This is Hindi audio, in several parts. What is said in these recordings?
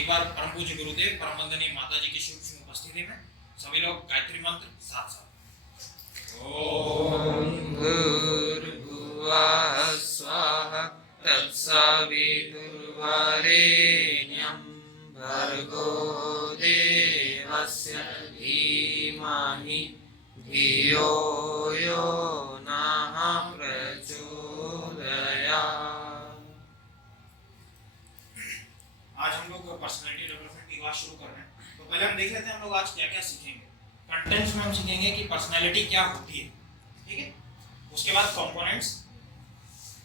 एक बार परम पूज्य गुरुदेव परम वंदनीय माता जी की सूक्ष्म उपस्थिति में सभी लोग गायत्री मंत्र साथ साथ। ओम भूर्भुवः स्वाहा तत्सवितुर्वरेण्यं भर्गो देवस्य धीमहि धियो यो नः प्रचोदयात्। आज हम लोग पर्सनालिटी डेवलपमेंट की बात शुरू कर रहे हैं, तो पहले हम देख लेते हैं हम लोग आज क्या क्या सीखेंगे। कंटेंट्स में हम सीखेंगे कि पर्सनालिटी क्या होती है, ठीक है। उसके बाद कंपोनेंट्स,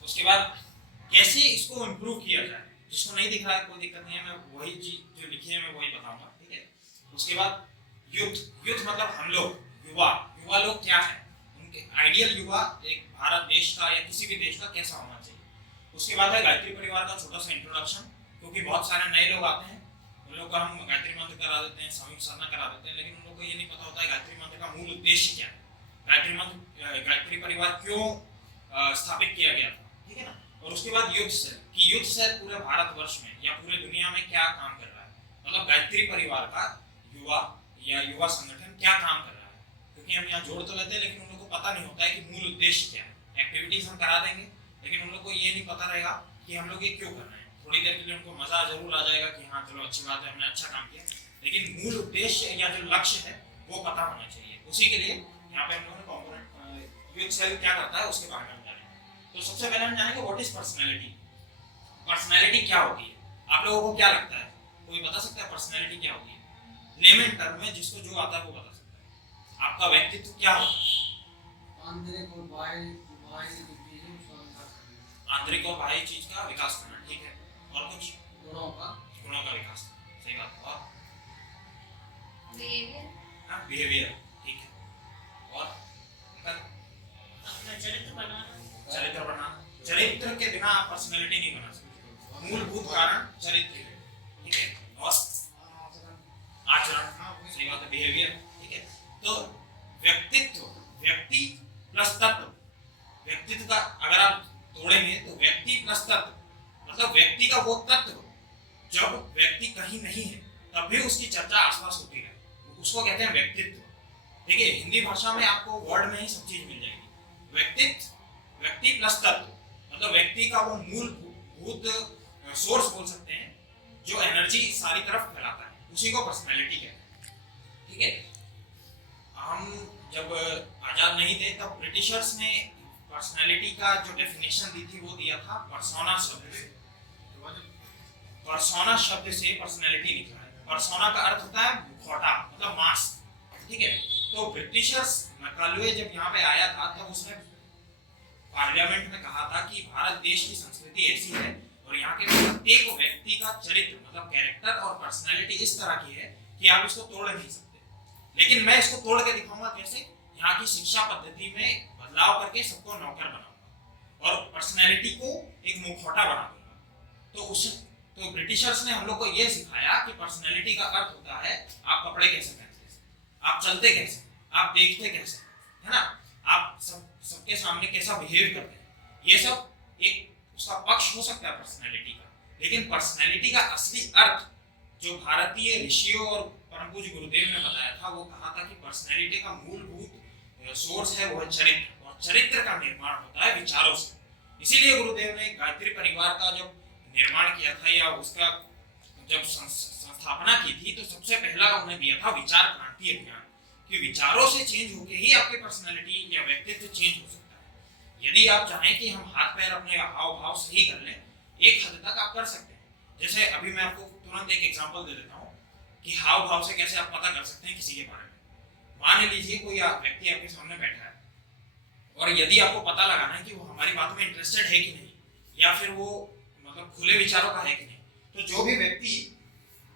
उसके बाद कैसे इसको इम्प्रूव किया जाए। जिसको नहीं दिख रहा है कोई दिक्कत नहीं है, मैं वही चीज जो लिखी है मैं वही बताऊंगा, ठीक है। उसके बाद यूथ, यूथ मतलब हम लोग युवा, युवा लोग क्या है, उनके आइडियल युवा एक भारत देश का या किसी भी देश का कैसा होना चाहिए। उसके बाद है गायत्री परिवार का छोटा सा इंट्रोडक्शन, क्योंकि बहुत सारे नए लोग आते हैं, उन लोग का हम गायत्री मंत्र करा देते हैं, सामूहिक साधना करा देते हैं, लेकिन उन लोग को ये नहीं पता होता है गायत्री मंत्र का मूल उद्देश्य क्या है, गायत्री मंत्र गायत्री परिवार क्यों स्थापित किया गया था, ठीक है ना। और उसके बाद यूथ सेल, कि यूथ सेल पूरे भारतवर्ष में या पूरे दुनिया में क्या काम कर रहा है, मतलब गायत्री परिवार का युवा या युवा संगठन क्या काम कर रहा है। क्योंकि हम यहाँ जोड़ तो लेते हैं, लेकिन उन लोग को पता नहीं होता है कि मूल उद्देश्य क्या है। एक्टिविटीज हम करा देंगे, लेकिन उन लोग को ये नहीं पता रहेगा कि हम लोग ये क्यों कर रहे हैं। थोड़ी देर के लिए उनको मजा जरूर आ जाएगा कि हाँ चलो अच्छी बात है, हमने अच्छा काम किया, लेकिन मूल उद्देश्य या जो लक्ष्य है वो पता होना चाहिए। उसी के लिए यहाँ पे हम लोगों ने कंपोनेंट यूथ सेल क्या करता है उसके बारे में हम जानेंगे। तो सबसे पहले हम जानेंगे व्हाट इज पर्सनैलिटी। पर्सनैलिटी क्या होती है, आप लोगों को क्या लगता है, कोई बता सकता है पर्सनैलिटी क्या होती है? लेमन टर्म में जिसको जो आता है वो बता सकता है। आपका व्यक्तित्व क्या होता है? आंतरिक और बाह्य आंतरिक और बाह्य चीज का विकास करना, ठीक है। और कुछ? गुणों का विकास, सही बात। और बिहेवियर, बिहेवियर, ठीक है। और अपना चरित्र बनाना। चरित्र के बिना आप पर्सनैलिटी नहीं बना सकते। मूलभूत कारण चरित्र है, ठीक है। और आचरण, सही बात है, बिहेवियर, ठीक है। तो व्यक्तित्व, व्यक्ति प्लस तत्व, व्यक्तित्व का अगर आप तोड़ेंगे तो व्यक्ति प्लस तत्व मतलब व्यक्ति का वो तत्व जब व्यक्ति कहीं नहीं है तब भी उसकी चर्चा आसपास होती है, उसको कहते हैं व्यक्तित्व। देखिए हिंदी भाषा में आपको वर्ड में ही सब चीज मिल जाएगी। व्यक्तित्व, व्यक्ति प्लस तत्व मतलब व्यक्ति का वो मूलभूत सोर्स बोल सकते हैं जो एनर्जी सारी तरफ फैलाता है, उसी को पर्सनैलिटी कहते हैं, ठीक है। हम जब आजाद नहीं थे तब ब्रिटिशर्स ने पर्सनैलिटी का जो डेफिनेशन दी थी वो दिया था पर्सोना शब्द से। पर्सोना शब्द से पर्सनैलिटी निकला है। पर्सोना का अर्थ होता है मुखौटा मतलब मास्क, ठीक है। तो ब्रिटिशर्स मैकाले जब यहाँ पे आया था तब उसने पार्लियामेंट में कहा था कि भारत देश की संस्कृति ऐसी है और यहाँ के प्रत्येक व्यक्ति का चरित्र मतलब कैरेक्टर और पर्सनैलिटी इस तरह की है कि आप इसको तोड़ नहीं सकते। लेकिन मैं इसको तोड़ के दिखाऊंगा कैसे, यहाँ की शिक्षा पद्धति में बदलाव करके सबको नौकर बनाऊंगा और पर्सनैलिटी को एक मुखौटा बना दूंगा। तो ब्रिटिशर्स ने हम लोग को यह सिखाया कि पर्सनैलिटी का अर्थ होता है आप कपड़े कैसे पहनते हैं, आप चलते कैसे, आप देखते कैसे, है ना, आप सबके सामने कैसा बिहेव करते हैं, ये सब एक उसका पक्ष हो सकता है पर्सनैलिटी का। लेकिन पर्सनैलिटी का असली अर्थ जो भारतीय ऋषियों और परम पूज्य गुरुदेव ने बताया था वो कहा था कि पर्सनैलिटी का मूलभूत सोर्स है वो है चरित्र, और चरित्र का निर्माण होता है विचारों से। इसीलिए गुरुदेव ने गायत्री परिवार का जब निर्माण किया था या उसका जब संस्थापना की थी तो सबसे पहला उन्हें दिया था विचार क्रांति अभियान, कि विचारों से चेंज होके ही आपकी पर्सनैलिटी या व्यक्तित्व चेंज हो सकता है। यदि आप चाहें कि हम हाथ पैर अपने हाव भाव सही कर लें एक हद तक आप कर सकते हैं। जैसे अभी मैं आपको तुरंत एक एग्जांपल दे देता हूँ कि हाव भाव से कैसे आप पता कर सकते हैं किसी के बारे में। मान लीजिए कोई व्यक्ति आपके सामने बैठा है और यदि आपको पता लगाना है कि वो हमारी बातों में इंटरेस्टेड है कि नहीं या फिर वो मतलब खुले विचारों का है कि नहीं, तो जो भी व्यक्ति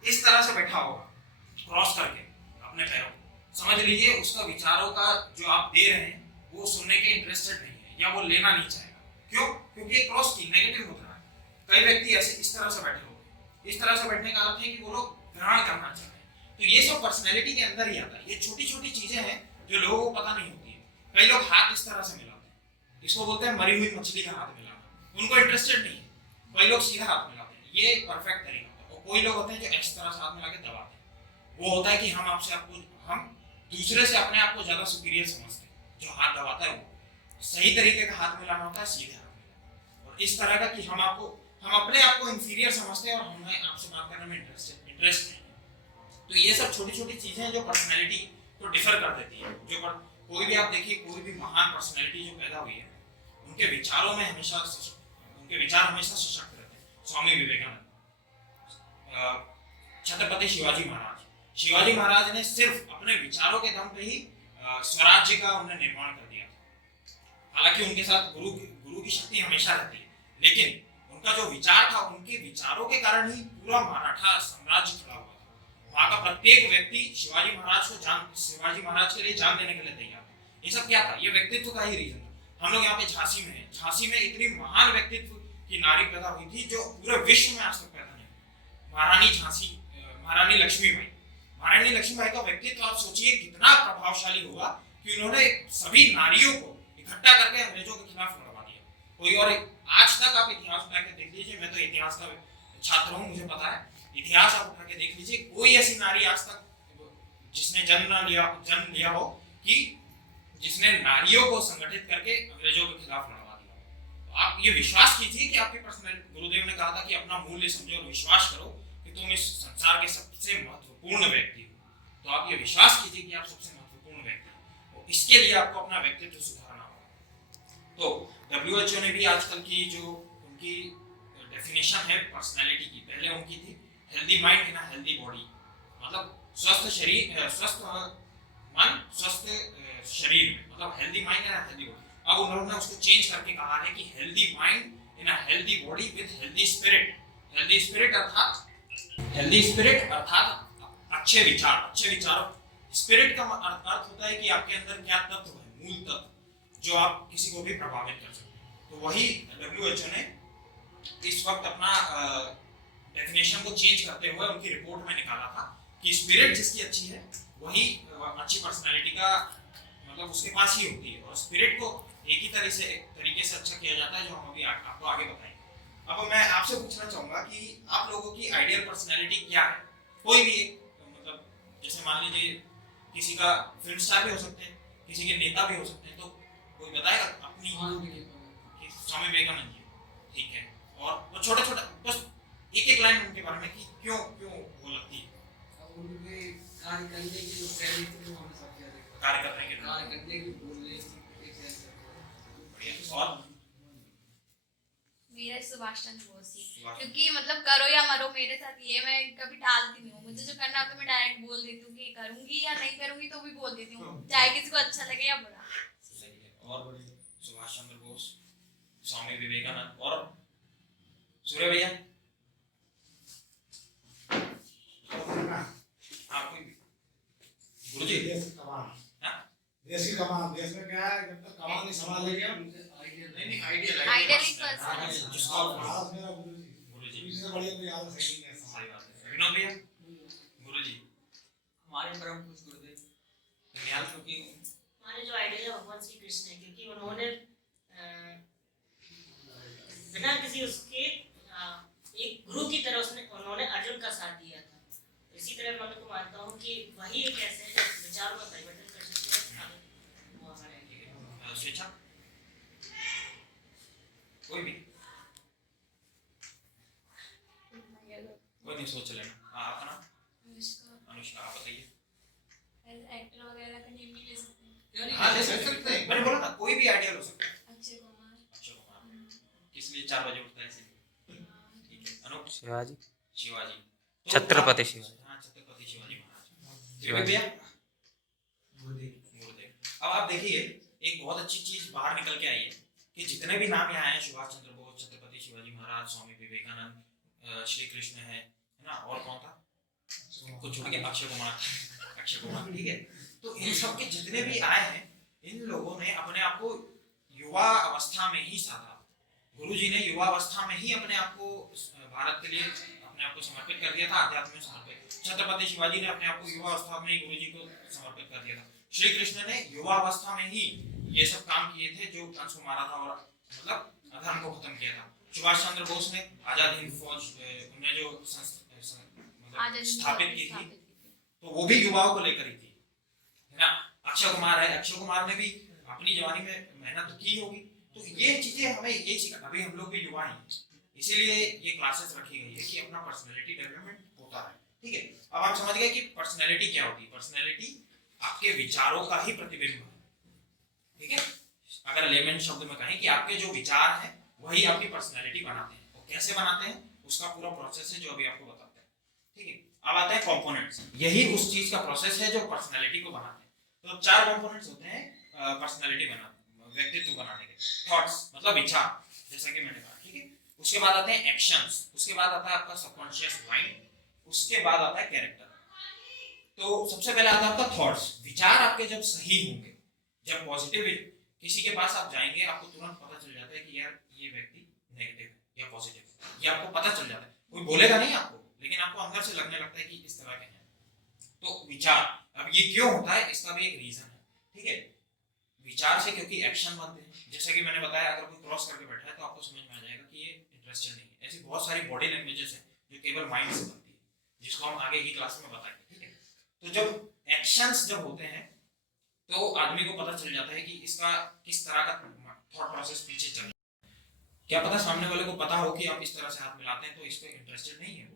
इस तरह से बैठा होगा क्रॉस करके अपने पैरों को, समझ लीजिए उसका विचारों का जो आप दे रहे हैं वो सुनने के इंटरेस्टेड नहीं है या वो लेना नहीं चाहेगा। क्यों? क्योंकि ये क्रॉस की नेगेटिव होता है। कई व्यक्ति ऐसे इस तरह से बैठे होंगे, इस तरह से बैठने का अर्थ है कि वो लोग ग्रहण करना चाहते हैं। तो ये सब पर्सनैलिटी के अंदर ही आता है। ये छोटी छोटी चीजें हैं जो लोगों को पता नहीं होती है। कई लोग हाथ इस तरह से मिलाते हैं, इसको बोलते हैं मरी हुई मछली का हाथ मिलाना, उनको इंटरेस्टेड नहीं है। कई लोग सीधा हाथ मिलाते हैं, ये परफेक्ट तरीका होता है। कोई लोग होते हैं जो इस तरह से हाथ मिला के दबाते हैं, वो होता है कि हम दूसरे से अपने आप को ज्यादा सुपीरियर समझते हैं। जो हाथ दबाता है वो सही तरीके का हाथ मिलाना होता है, सीधे हाथ मिलाना। और इस तरह का कि हम अपने आप को इंफीरियर समझते हैं और हमें आपसे बात करने में इंटरेस्ट नहीं है। तो ये सब छोटी छोटी चीजें हैं जो पर्सनैलिटी को डिफर कर देती है। जो कोई भी आप देखिए, कोई भी महान पर्सनैलिटी जो पैदा हुई है, उनके विचार हमेशा सशक्त रहते हैं। स्वामी विवेकानंद, छत्रपति शिवाजी महाराज ने सिर्फ अपने विचारों के दम पे ही स्वराज्य का उन्हें निर्माण कर दिया था। हालांकि उनके साथ गुरु की शक्ति हमेशा रहती है, लेकिन उनका जो विचार था, उनके विचारों के कारण ही पूरा मराठा साम्राज्य खड़ा हुआ था। वहां का प्रत्येक व्यक्ति शिवाजी महाराज के लिए जान देने के लिए तैयार था। ये सब क्या था? ये व्यक्तित्व का ही रीजन था। हम लोग यहाँ पे झांसी में हैं, झांसी में इतनी महान व्यक्तित्व की नारी पैदा हुई थी जो पूरे विश्व में आज तक पैदा नहीं हुई। महारानी लक्ष्मीबाई का व्यक्तित्व आप सोचिए कितना प्रभावशाली होगा कि उन्होंने सभी नारियों को इकट्ठा करके अंग्रेजों के खिलाफ लड़वा दिया। कोई और आज तक आप इतिहास उठा के देख लीजिए, मैं तो इतिहास का छात्र हूँ, मुझे पता है, इतिहास आप उठा के देख लीजिए, कोई ऐसी नारी आज तक जिसने जन्म लिया हो कि जिसने नारियों को संगठित करके अंग्रेजों के खिलाफ लड़वा दिया। तो आप ये विश्वास कीजिए कि आपकी पर्सनैलिटी, गुरुदेव ने कहा था कि अपना मूल्य समझो और विश्वास करो कि तुम इस संसार के सबसे महत्वपूर्ण व्यक्ति हो। तो आप ये विश्वास कीजिए कि आप सबसे महत्वपूर्ण व्यक्ति हो। तो इसके लिए आपको अपना व्यक्तित्व सुधारना होगा। तो WHO ने भी आजकल की जो उनकी डेफिनेशन है पर्सनैलिटी की, पहले उनकी थी healthy mind in a healthy body, मतलब स्वस्थ शरीर, स्वस्थ मन स्वस्थ शरीर में, मतलब healthy mind in a healthy body. अब उन्होंने उसको चेंज करके कहा है कि healthy mind in a healthy body with healthy spirit. Healthy spirit अर्थात अच्छे विचार। स्पिरिट का अर्थ होता है कि आपके अंदर क्या तत्व है, मूल तत्व जो आप किसी को भी प्रभावित कर सकते हैं। तो वही WHO ने इस वक्त अपना डेफिनेशन को चेंज करते हुए उनकी रिपोर्ट में निकाला था कि स्पिरिट जिसकी अच्छी है वही अच्छी पर्सनैलिटी का मतलब उसके पास ही होती है। और स्पिरिट को एक ही तरीके से अच्छा किया जाता है जो हम अभी आपको आगे बताएंगे। अब मैं आपसे पूछना चाहूंगा कि आप लोगों की आइडियल पर्सनैलिटी क्या है? कोई भी एक, मतलब जैसे मान लीजिए किसी का फिल्म स्टार भी हो सकते हैं, किसी के नेता भी हो सकते हैं, तो कोई बताएगा अपनी? स्वामी विवेकानंद जी, ठीक है। और छोटा बस एक लाइन उनके बारे में कि क्यों वो लगती है? उनके कार्य करने की जो शैली थी वो हमें सबसे ज्यादा कार्य करने की बोलने की और मेरा सुभाष चंद्र बोस ही, क्योंकि मतलब करो या मरो, मेरे साथ ये मैं कभी टालती नहीं हूँ। मुझे जो करना होता है मैं डायरेक्ट बोल देती हूँ कि करूंगी या नहीं करूंगी, तो भी बोल देती हूँ, चाहे किसी को अच्छा लगे या बुरा। और सुभाष चंद्र बोस, स्वामी विवेकानंद और सूर्य भैया, गुरुजी देश की कमान, देश में क्या है, जब तक कमान नहीं संभाल लेंगे हम, नहीं आइडियल आइडियलिस्ट पर्सन जिसको भारत मेरा गुरुजी, इससे बढ़िया तो याद है सही है। सही बात है। विनोद भैया, गुरुजी, हमारे परम पूज्य गुरुदेव, क्योंकि हमारे जो आइडियल है भगवान श्री कृष्ण है, क्योंकि उन्होंने बिना किसी उसके एक गुरु की तरह उन्होंने अर्जुन का साथ दिया था। इसी तरह मैं तो मानता हूँ कि वही एक ऐसे हैं जो विचारों में परिवर्तन कर सकते हैं। वो हमारे स्वेच्छा कोई भी, कोई नहीं सोच लेना। आपका नाम? अनुष्का, आप बताइए। एक्टर वगैरह का नेम भी ले सकते हैं। हाँ ले सकते हैं, मैंने बोला ना कोई भी आइडियल हो सकता है। अक्षय कुमार, किस लिए 4 बजे उठता है इसलिए? ठीक है। अनूप? शिवाजी, शिवाजी, छत्रपति शिवाजी। हाँ, छत्रपति शिवाजी महाराज। विवेक भैया? गुरुदेव। अब आप देखिए एक बहुत अच्छी चीज बाहर निकल के आई है कि जितने भी नाम यहाँ हैं, सुभाष चंद्र बोस, छत्रपति शिवाजी महाराज, स्वामी विवेकानंद, श्री कृष्ण है ना, और कौन था कुछ छूट गया, अक्षय कुमार, ठीक है। तो इन सब के जितने भी आए हैं, इन लोगों ने अपने आप को युवा अवस्था में ही साधा। गुरुजी ने युवा अवस्था में ही अपने आप को भारत के लिए अपने आप को समर्पित कर दिया था, अध्यात्म में समर्पित। छत्रपति शिवाजी ने अपने आप को युवा अवस्था में ही गुरुजी को समर्पित कर दिया था। श्री कृष्ण ने युवा अवस्था में ही ये सब काम किए थे जो कंस को मारा था और मतलब अधर्म को खत्म किया था। सुभाष चंद्र बोस ने आजाद हिंद फौज, उन्हें जो स्थापित की थी, तो वो भी युवाओं को लेकर ही थी, है ना। अक्षय कुमार है, अक्षय कुमार ने भी अपनी जवानी में मेहनत की होगी। तो ये चीजें हमें ये सीखा, अभी हम लोग भी युवा हैं, इसीलिए ये क्लासेस रखी गई है कि अपना पर्सनैलिटी डेवलपमेंट होता है, ठीक है। अब आप समझ गए कि पर्सनैलिटी क्या होती है। पर्सनैलिटी आपके विचारों का ही प्रतिबिंब है, ठीक है। अगर लेमन शब्द में कहें कि आपके जो विचार हैं वही आपकी पर्सनैलिटी बनाते हैं, और कैसे बनाते हैं उसका पूरा प्रोसेस है जो अभी आपको बताते हैं, ठीक है। अब आते हैं कंपोनेंट्स, यही उस चीज का प्रोसेस है जो पर्सनैलिटी को बनाते हैं। तो 4 कंपोनेंट्स होते हैं पर्सनैलिटी बनाने, व्यक्तित्व बनाने के। थॉट्स मतलब विचार, जैसा कि मैंने कहा, ठीक है। उसके बाद आते हैं एक्शंस, उसके बाद आता है आपका सबकॉन्शियस माइंड, उसके बाद आता है कैरेक्टर। तो सबसे पहले आता है आपका थॉट्स। विचार आपके जब सही होंगे, जब पॉजिटिव, किसी के पास आप जाएंगे आपको तुरंत पता चल जाता है कि यार ये व्यक्ति नेगेटिव है या पॉजिटिव है, ये आपको पता चल जाता है। कोई बोलेगा नहीं आपको, लेकिन आपको अंदर से लगने लगता है कि इस तरह के हैं। तो विचार, अब ये क्यों होता है इसका भी एक रीजन है, ठीक है। विचार से क्योंकि एक्शन बनते हैं, जैसा कि मैंने बताया, अगर कोई क्रॉस करके बैठा है तो आपको समझ में आ जाएगा कि ये इंटरेस्टेड नहीं है। ऐसी बहुत सारी बॉडी लैंग्वेजेस हैं जो केवल माइंड से बनती है, जिसको हम आगे की क्लास में बताएंगे, ठीक है। तो जब एक्शंस जब होते हैं तो आदमी को पता चल जाता है कि इसका किस तरह का थॉट प्रोसेस पीछे चल रहा है। क्या पता सामने वाले को पता हो कि आप इस तरह से हाथ मिलाते हैं तो इस पे इंटरेस्टेड नहीं है वो,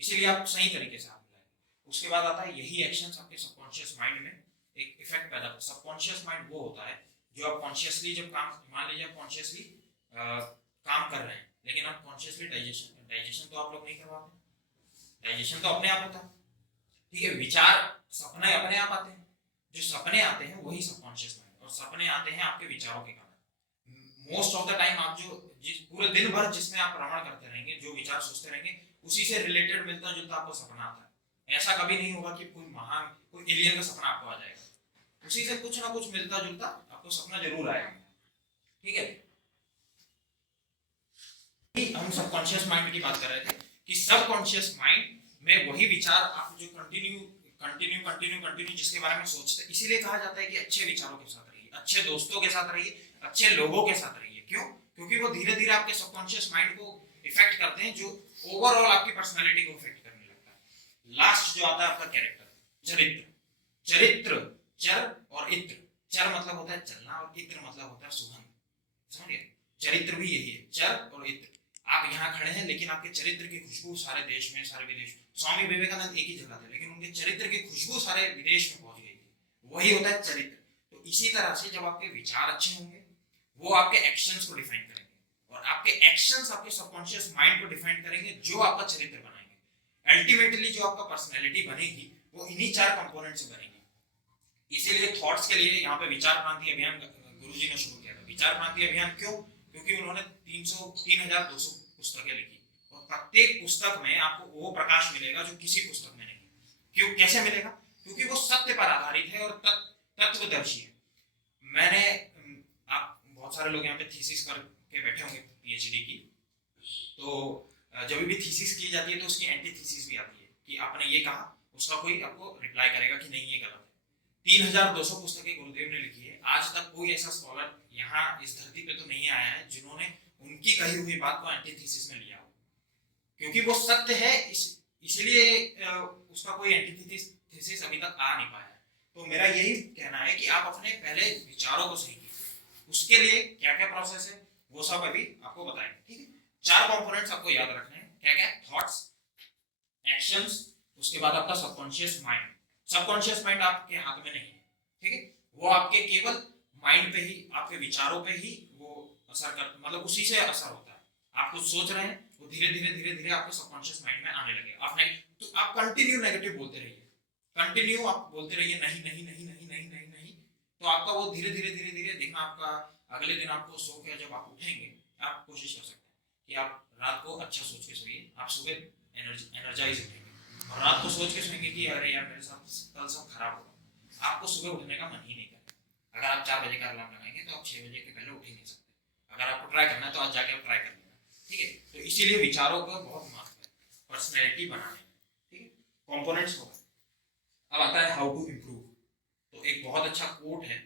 इसीलिए आप सही तरीके से हाथ मिलाएंगे। उसके बाद आता है यही एक्शंस आपके सबकॉन्शियस माइंड में एक इफेक्ट पैदा करता है। सबकॉन्शियस माइंड वो होता है जो आप कॉन्शियसली जब काम, मान लीजिए आप कॉन्शियसली काम कर रहे हैं, लेकिन आप कॉन्शियसली डाइजेशन तो आप लोग नहीं करवाते, डाइजेशन तो अपने आप होता है, ठीक है। विचार, सपने अपने आप आते हैं, जो सपने आते हैं वही सबकॉन्शियस माइंड, और सपने आते हैं आपके विचारों के कारण। मोस्ट ऑफ द टाइम आप जो जिस पूरे दिन भर जिसमें आप भ्रमण करते रहेंगे, जो विचार सोचते रहेंगे, उसी से रिलेटेड मिलता जुलता आपको सपना आता है। ऐसा कभी नहीं होगा कि कोई महान, कोई एलियन का सपना आपको आ जाएगा, उसी से कुछ ना कुछ मिलता जुलता आपको सपना जरूर आएगा, ठीक है। हम सबकॉन्शियस माइंड की बात कर रहे थे कि सबकॉन्शियस माइंड में वही विचार आप जो कंटिन्यू जिसके बारे में सोचते हैं, इसीलिए कहा जाता है कि अच्छे विचारों के साथ रहिए, अच्छे दोस्तों के साथ रहिए, अच्छे लोगों के साथ रहिए। क्यों? क्योंकि वो धीरे धीरे आपके सबकॉन्शियस माइंड को इफेक्ट करते हैं, जो ओवरऑल आपकी पर्सनालिटी को इफेक्ट करने लगता है। लास्ट जो आता है आपका कैरेक्टर, चरित्र। चरित्र, चर और इत्र। चर मतलब होता है चलना और इत्र मतलब होता है सुगंध, समझ गए। चरित्र भी यही है, चर और इत्र। आप यहाँ खड़े हैं लेकिन आपके चरित्र की खुशबू सारे देश में, सारे विदेश में। स्वामी विवेकानंद एक ही जगह थे लेकिन उनके चरित्र की खुशबू सारे विदेश में पहुंच गई थी, वही होता है चरित्र। तो इसी तरह से जब आपके विचार अच्छे होंगे वो आपके एक्शंस को डिफाइन करेंगे, और आपके एक्शंस आपके सबकॉन्शियस माइंड को डिफाइन करेंगे, जो आपका चरित्र बनाएंगे। अल्टीमेटली जो आपका पर्सनैलिटी बनेगी वो इन्हीं 4 कंपोनेंट से बनेगी। इसीलिए थॉट्स के लिए यहाँ पे विचार क्रांति अभियान गुरुजी ने शुरू किया था। विचार क्रांति अभियान क्यों? क्योंकि उन्होंने 3200 पुस्तकें लिखी, और प्रत्येक पुस्तक में आपको वो प्रकाश मिलेगा जो किसी पुस्तक में नहीं। क्यों, कैसे मिलेगा? क्योंकि वो सत्य पर आधारित है और तत्वदर्शी है। मैंने, आप बहुत सारे लोग यहाँ पे थीसिस करके बैठे होंगे पीएचडी की, तो जब भी थीसिस की जाती है तो उसकी एंटी थीसिस भी आती है कि आपने ये कहा, उसका कोई आपको रिप्लाई करेगा कि नहीं ये गलत है। 3200 पुस्तकें गुरुदेव ने लिखी है। आज तक कोई ऐसा स्कॉलर यहाँ इस धरती पे तो नहीं आया है जिन्होंने उनकी कही हुई बात को एंटीथीसिस में लिया हो, क्योंकि वो सत्य है, इसलिए उसका कोई एंटीथीसिस अभी तक आ नहीं पाया है। तो मेरा यही कहना है कि आप अपने पहले विचारों को सही कीजिए। उसके लिए क्या क्या प्रोसेस है वो सब अभी आपको बताएंगे, ठीक है। 4 कंपोनेंट्स आपको याद रखने हैं, क्या क्या? थॉट्स, एक्शंस, उसके बाद आपका सबकॉन्शियस माइंड। सबकॉन्शियस माइंड आपके हाथ में नहीं है, ठीक है, वो आपके केवल माइंड पे ही, आपके विचारों पे ही वो असर कर, मतलब उसी से असर होता है। आप कुछ सोच रहे हैं, वो धीरे धीरे आपके सबकॉन्शियस माइंड में आने लगे। आप नहीं, तो आप कंटिन्यू नेगेटिव बोलते रहिए, कंटिन्यू आप बोलते रहिए नहीं नहीं नहीं नहीं नहीं नहीं नहीं, तो आपका वो धीरे धीरे देखना, आपका अगले दिन आपको सो के जब आप उठेंगे, आप कोशिश कर सकते हैं कि आप रात को अच्छा सोच के सोइए, आप सुबह एनर्जाइज उठेंगे, और रात को सोच के सोएंगे कि अरे यार मेरे साथ कल सब खराब होगा, आपको सुबह उठने का मन ही नहीं करेगा। अगर आप 4 बजे का अलार्म लगाएंगे तो आप 6 बजे के पहले उठ ही नहीं सकते। अगर आपको ट्राई करना है तो आज जाके आप ट्राई कर लेना, ठीक है। तो इसीलिए विचारों का बहुत महत्व है पर्सनैलिटी बनाने में, ठीक है। कंपोनेंट्स होगा। अब आता है हाउ टू इम्प्रूव। तो एक बहुत अच्छा कोट है,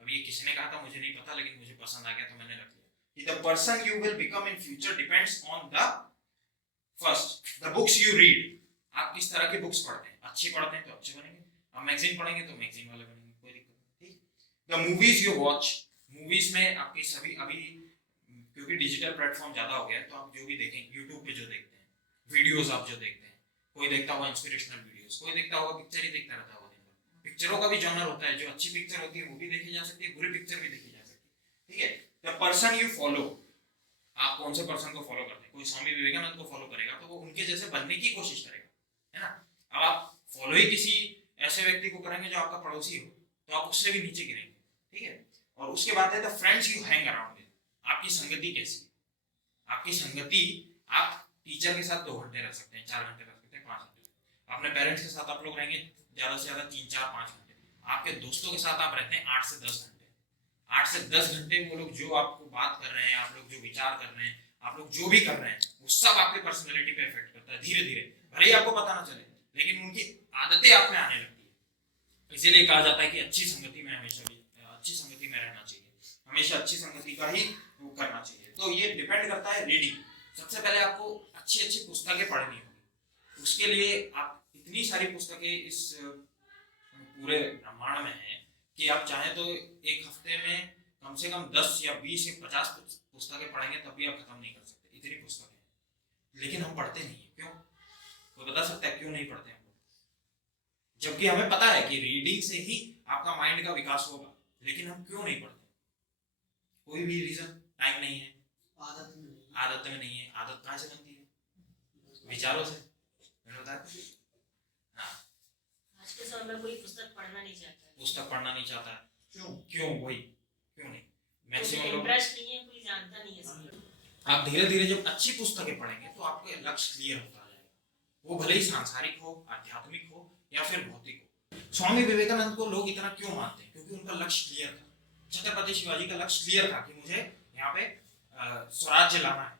अब ये किसने कहा था मुझे नहीं पता, लेकिन मुझे पसंद आ गया तो मैंने रख लिया, कि the person you will become in future depends on the first the books you read. आप किस तरह की बुक्स पढ़ते हैं, अच्छी पढ़ते हैं तो अच्छे बनेंगे, आप मैगजीन पढ़ेंगे तो मैगजीन वाले बनेंगे, कोई दिक्कत नहीं। ठीक, the movies you watch, movies में आपकी सभी अभी क्योंकि डिजिटल प्लेटफॉर्म ज्यादा हो गया है तो आप जो भी देखें, यूट्यूब पे जो देखते हैं वीडियोस, आप जो देखते हैं, कोई देखता होगा इंस्पिरेशनल वीडियोस, कोई देखता होगा पिक्चर ही देखता रहता होगा दिन भर। पिक्चरों का भी जॉनर होता है, जो अच्छी पिक्चर होती है वो भी देखी जा सकती है, बुरी पिक्चर भी देखी जा सकती है। ठीक है, द पर्सन यू फॉलो, आप कौन से पर्सन को फॉलो करते हैं, कोई स्वामी विवेकानंद को फॉलो करेगा तो वो उनके जैसे बनने की कोशिश करेगा, है ना। अब आप फॉलो ही किसी ऐसे व्यक्ति को करेंगे जो आपका पड़ोसी हो तो आप उससे भी नीचे गिरेंगे। ठीक है, और उसके बाद है the friends you hang around with, आपकी संगति कैसी, आपकी संगति, आप टीचर के साथ 2 घंटे रह सकते हैं, 4 घंटे रह सकते हैं, 5 घंटे, अपने पेरेंट्स के साथ आप लोग रहेंगे ज्यादा से ज्यादा 3, 4, 5 घंटे, आपके दोस्तों के साथ आप रहते हैं 8 से 10 घंटे। 8 से 10 घंटे वो लोग जो आपको बात कर रहे हैं, आप लोग जो विचार कर रहे हैं, आप लोग जो भी कर रहे हैं, वो सब आपके पर्सनैलिटी पे इफेक्ट करता है धीरे धीरे, भले ही आपको पता ना चले, लेकिन उनकी आदतें आप में आने लगती है। इसीलिए कहा जाता है कि अच्छी संगति में हमेशा भी अच्छी संगति में रहना चाहिए, हमेशा अच्छी संगति का ही वो करना चाहिए। तो ये डिपेंड करता है रीडिंग। सबसे पहले आपको अच्छी अच्छी पुस्तकें पढ़नी होगी, उसके लिए आप इतनी सारी पुस्तकें इस पूरे ब्रह्मांड में हैं कि आप चाहें तो एक हफ्ते में कम से कम 10 या 20 या 50 पुस्तकें पढ़ेंगे तब भी आप खत्म नहीं कर सकते, इतनी पुस्तकें हैं। लेकिन हम पढ़ते नहीं है, क्यों? कोई बता सकता है क्यों नहीं पढ़ते हम लोग? जबकि हमें पता है कि रीडिंग से ही आपका माइंड का विकास होगा, लेकिन हम क्यों नहीं पढ़ते? कोई भी रीजन? टाइम नहीं है, आदत में नहीं। आदत में नहीं है। आदत कहाँ से बनती है? विचारों से। हाँ, आज के समय में कोई पुस्तक पढ़ना नहीं चाहता है। पुस्तक पढ़ना नहीं चाहता है, क्यों? क्यों? वही क्यों नहीं? मैक्सिमम लोग, इंटरेस्ट नहीं है, कोई जानता नहीं है इसलिए। आप धीरे धीरे जब अच्छी पुस्तकें पढ़ेंगे तो आपका लक्ष्य क्लियर होता जाएगा, वो भले ही सांसारिक हो, आध्यात्मिक हो या फिर भौतिक हो। स्वामी विवेकानंद को लोग इतना क्यों मानते हैं? क्योंकि उनका लक्ष्य क्लियर था। छत्रपति शिवाजी का लक्ष्य क्लियर था कि मुझे यहाँ पे स्वराज्य लाना है,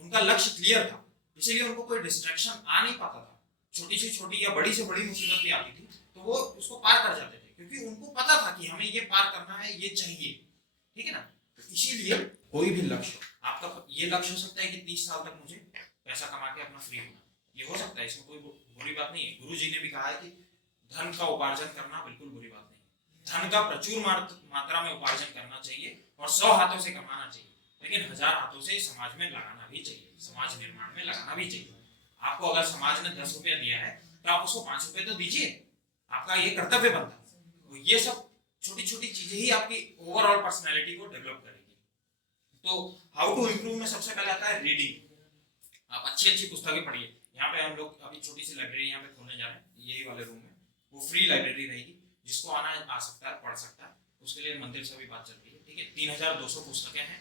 उनका लक्ष्य क्लियर था, इसीलिए उनको कोई डिस्ट्रैक्शन आ नहीं पाता था। छोटी से छोटी या बड़ी से बड़ी मुसीबत भी आती थी तो वो उसको पार कर जाते थे, क्योंकि उनको पता था कि हमें ये पार करना है, ये चाहिए। ठीक है ना, इसीलिए कोई भी लक्ष्य, आपका ये लक्ष्य हो सकता है कि 30 साल तक मुझे पैसा कमा के अपना फ्री होना, ये हो सकता है, इसमें कोई बुरी बात नहीं है। गुरु जी ने भी कहा है कि धन का उपार्जन करना बिल्कुल बुरी बात नहीं, धन का प्रचुर मात्रा में उपार्जन करना चाहिए और 100 हाथों से कमाना चाहिए, लेकिन 1000 हाथों से समाज में लगाना भी चाहिए, समाज निर्माण में लगाना भी चाहिए। आपको अगर समाज ने 10 रुपया दिया है तो आप उसको 5 रुपए तो दीजिए, आपका ये कर्तव्य बनता है। तो ये सब छोटी छोटी चीजें ही आपकी ओवरऑल पर्सनैलिटी को डेवलप करेगी। तो हाउ टू इम्प्रूव में सबसे पहले आता है रीडिंग। आप अच्छी अच्छी पुस्तकें पढ़िए। यहाँ पे हम लोग अभी छोटी सी लाइब्रेरी यहाँ पे खोलने जा रहे हैं, यही वाले रूम में, वो फ्री लाइब्रेरी रहेगी, जिसको आना आ सकता है, पढ़ सकता है। उसके लिए मंदिर से भी बात चल रही है। ठीक है, 3200 पुस्तकें हैं।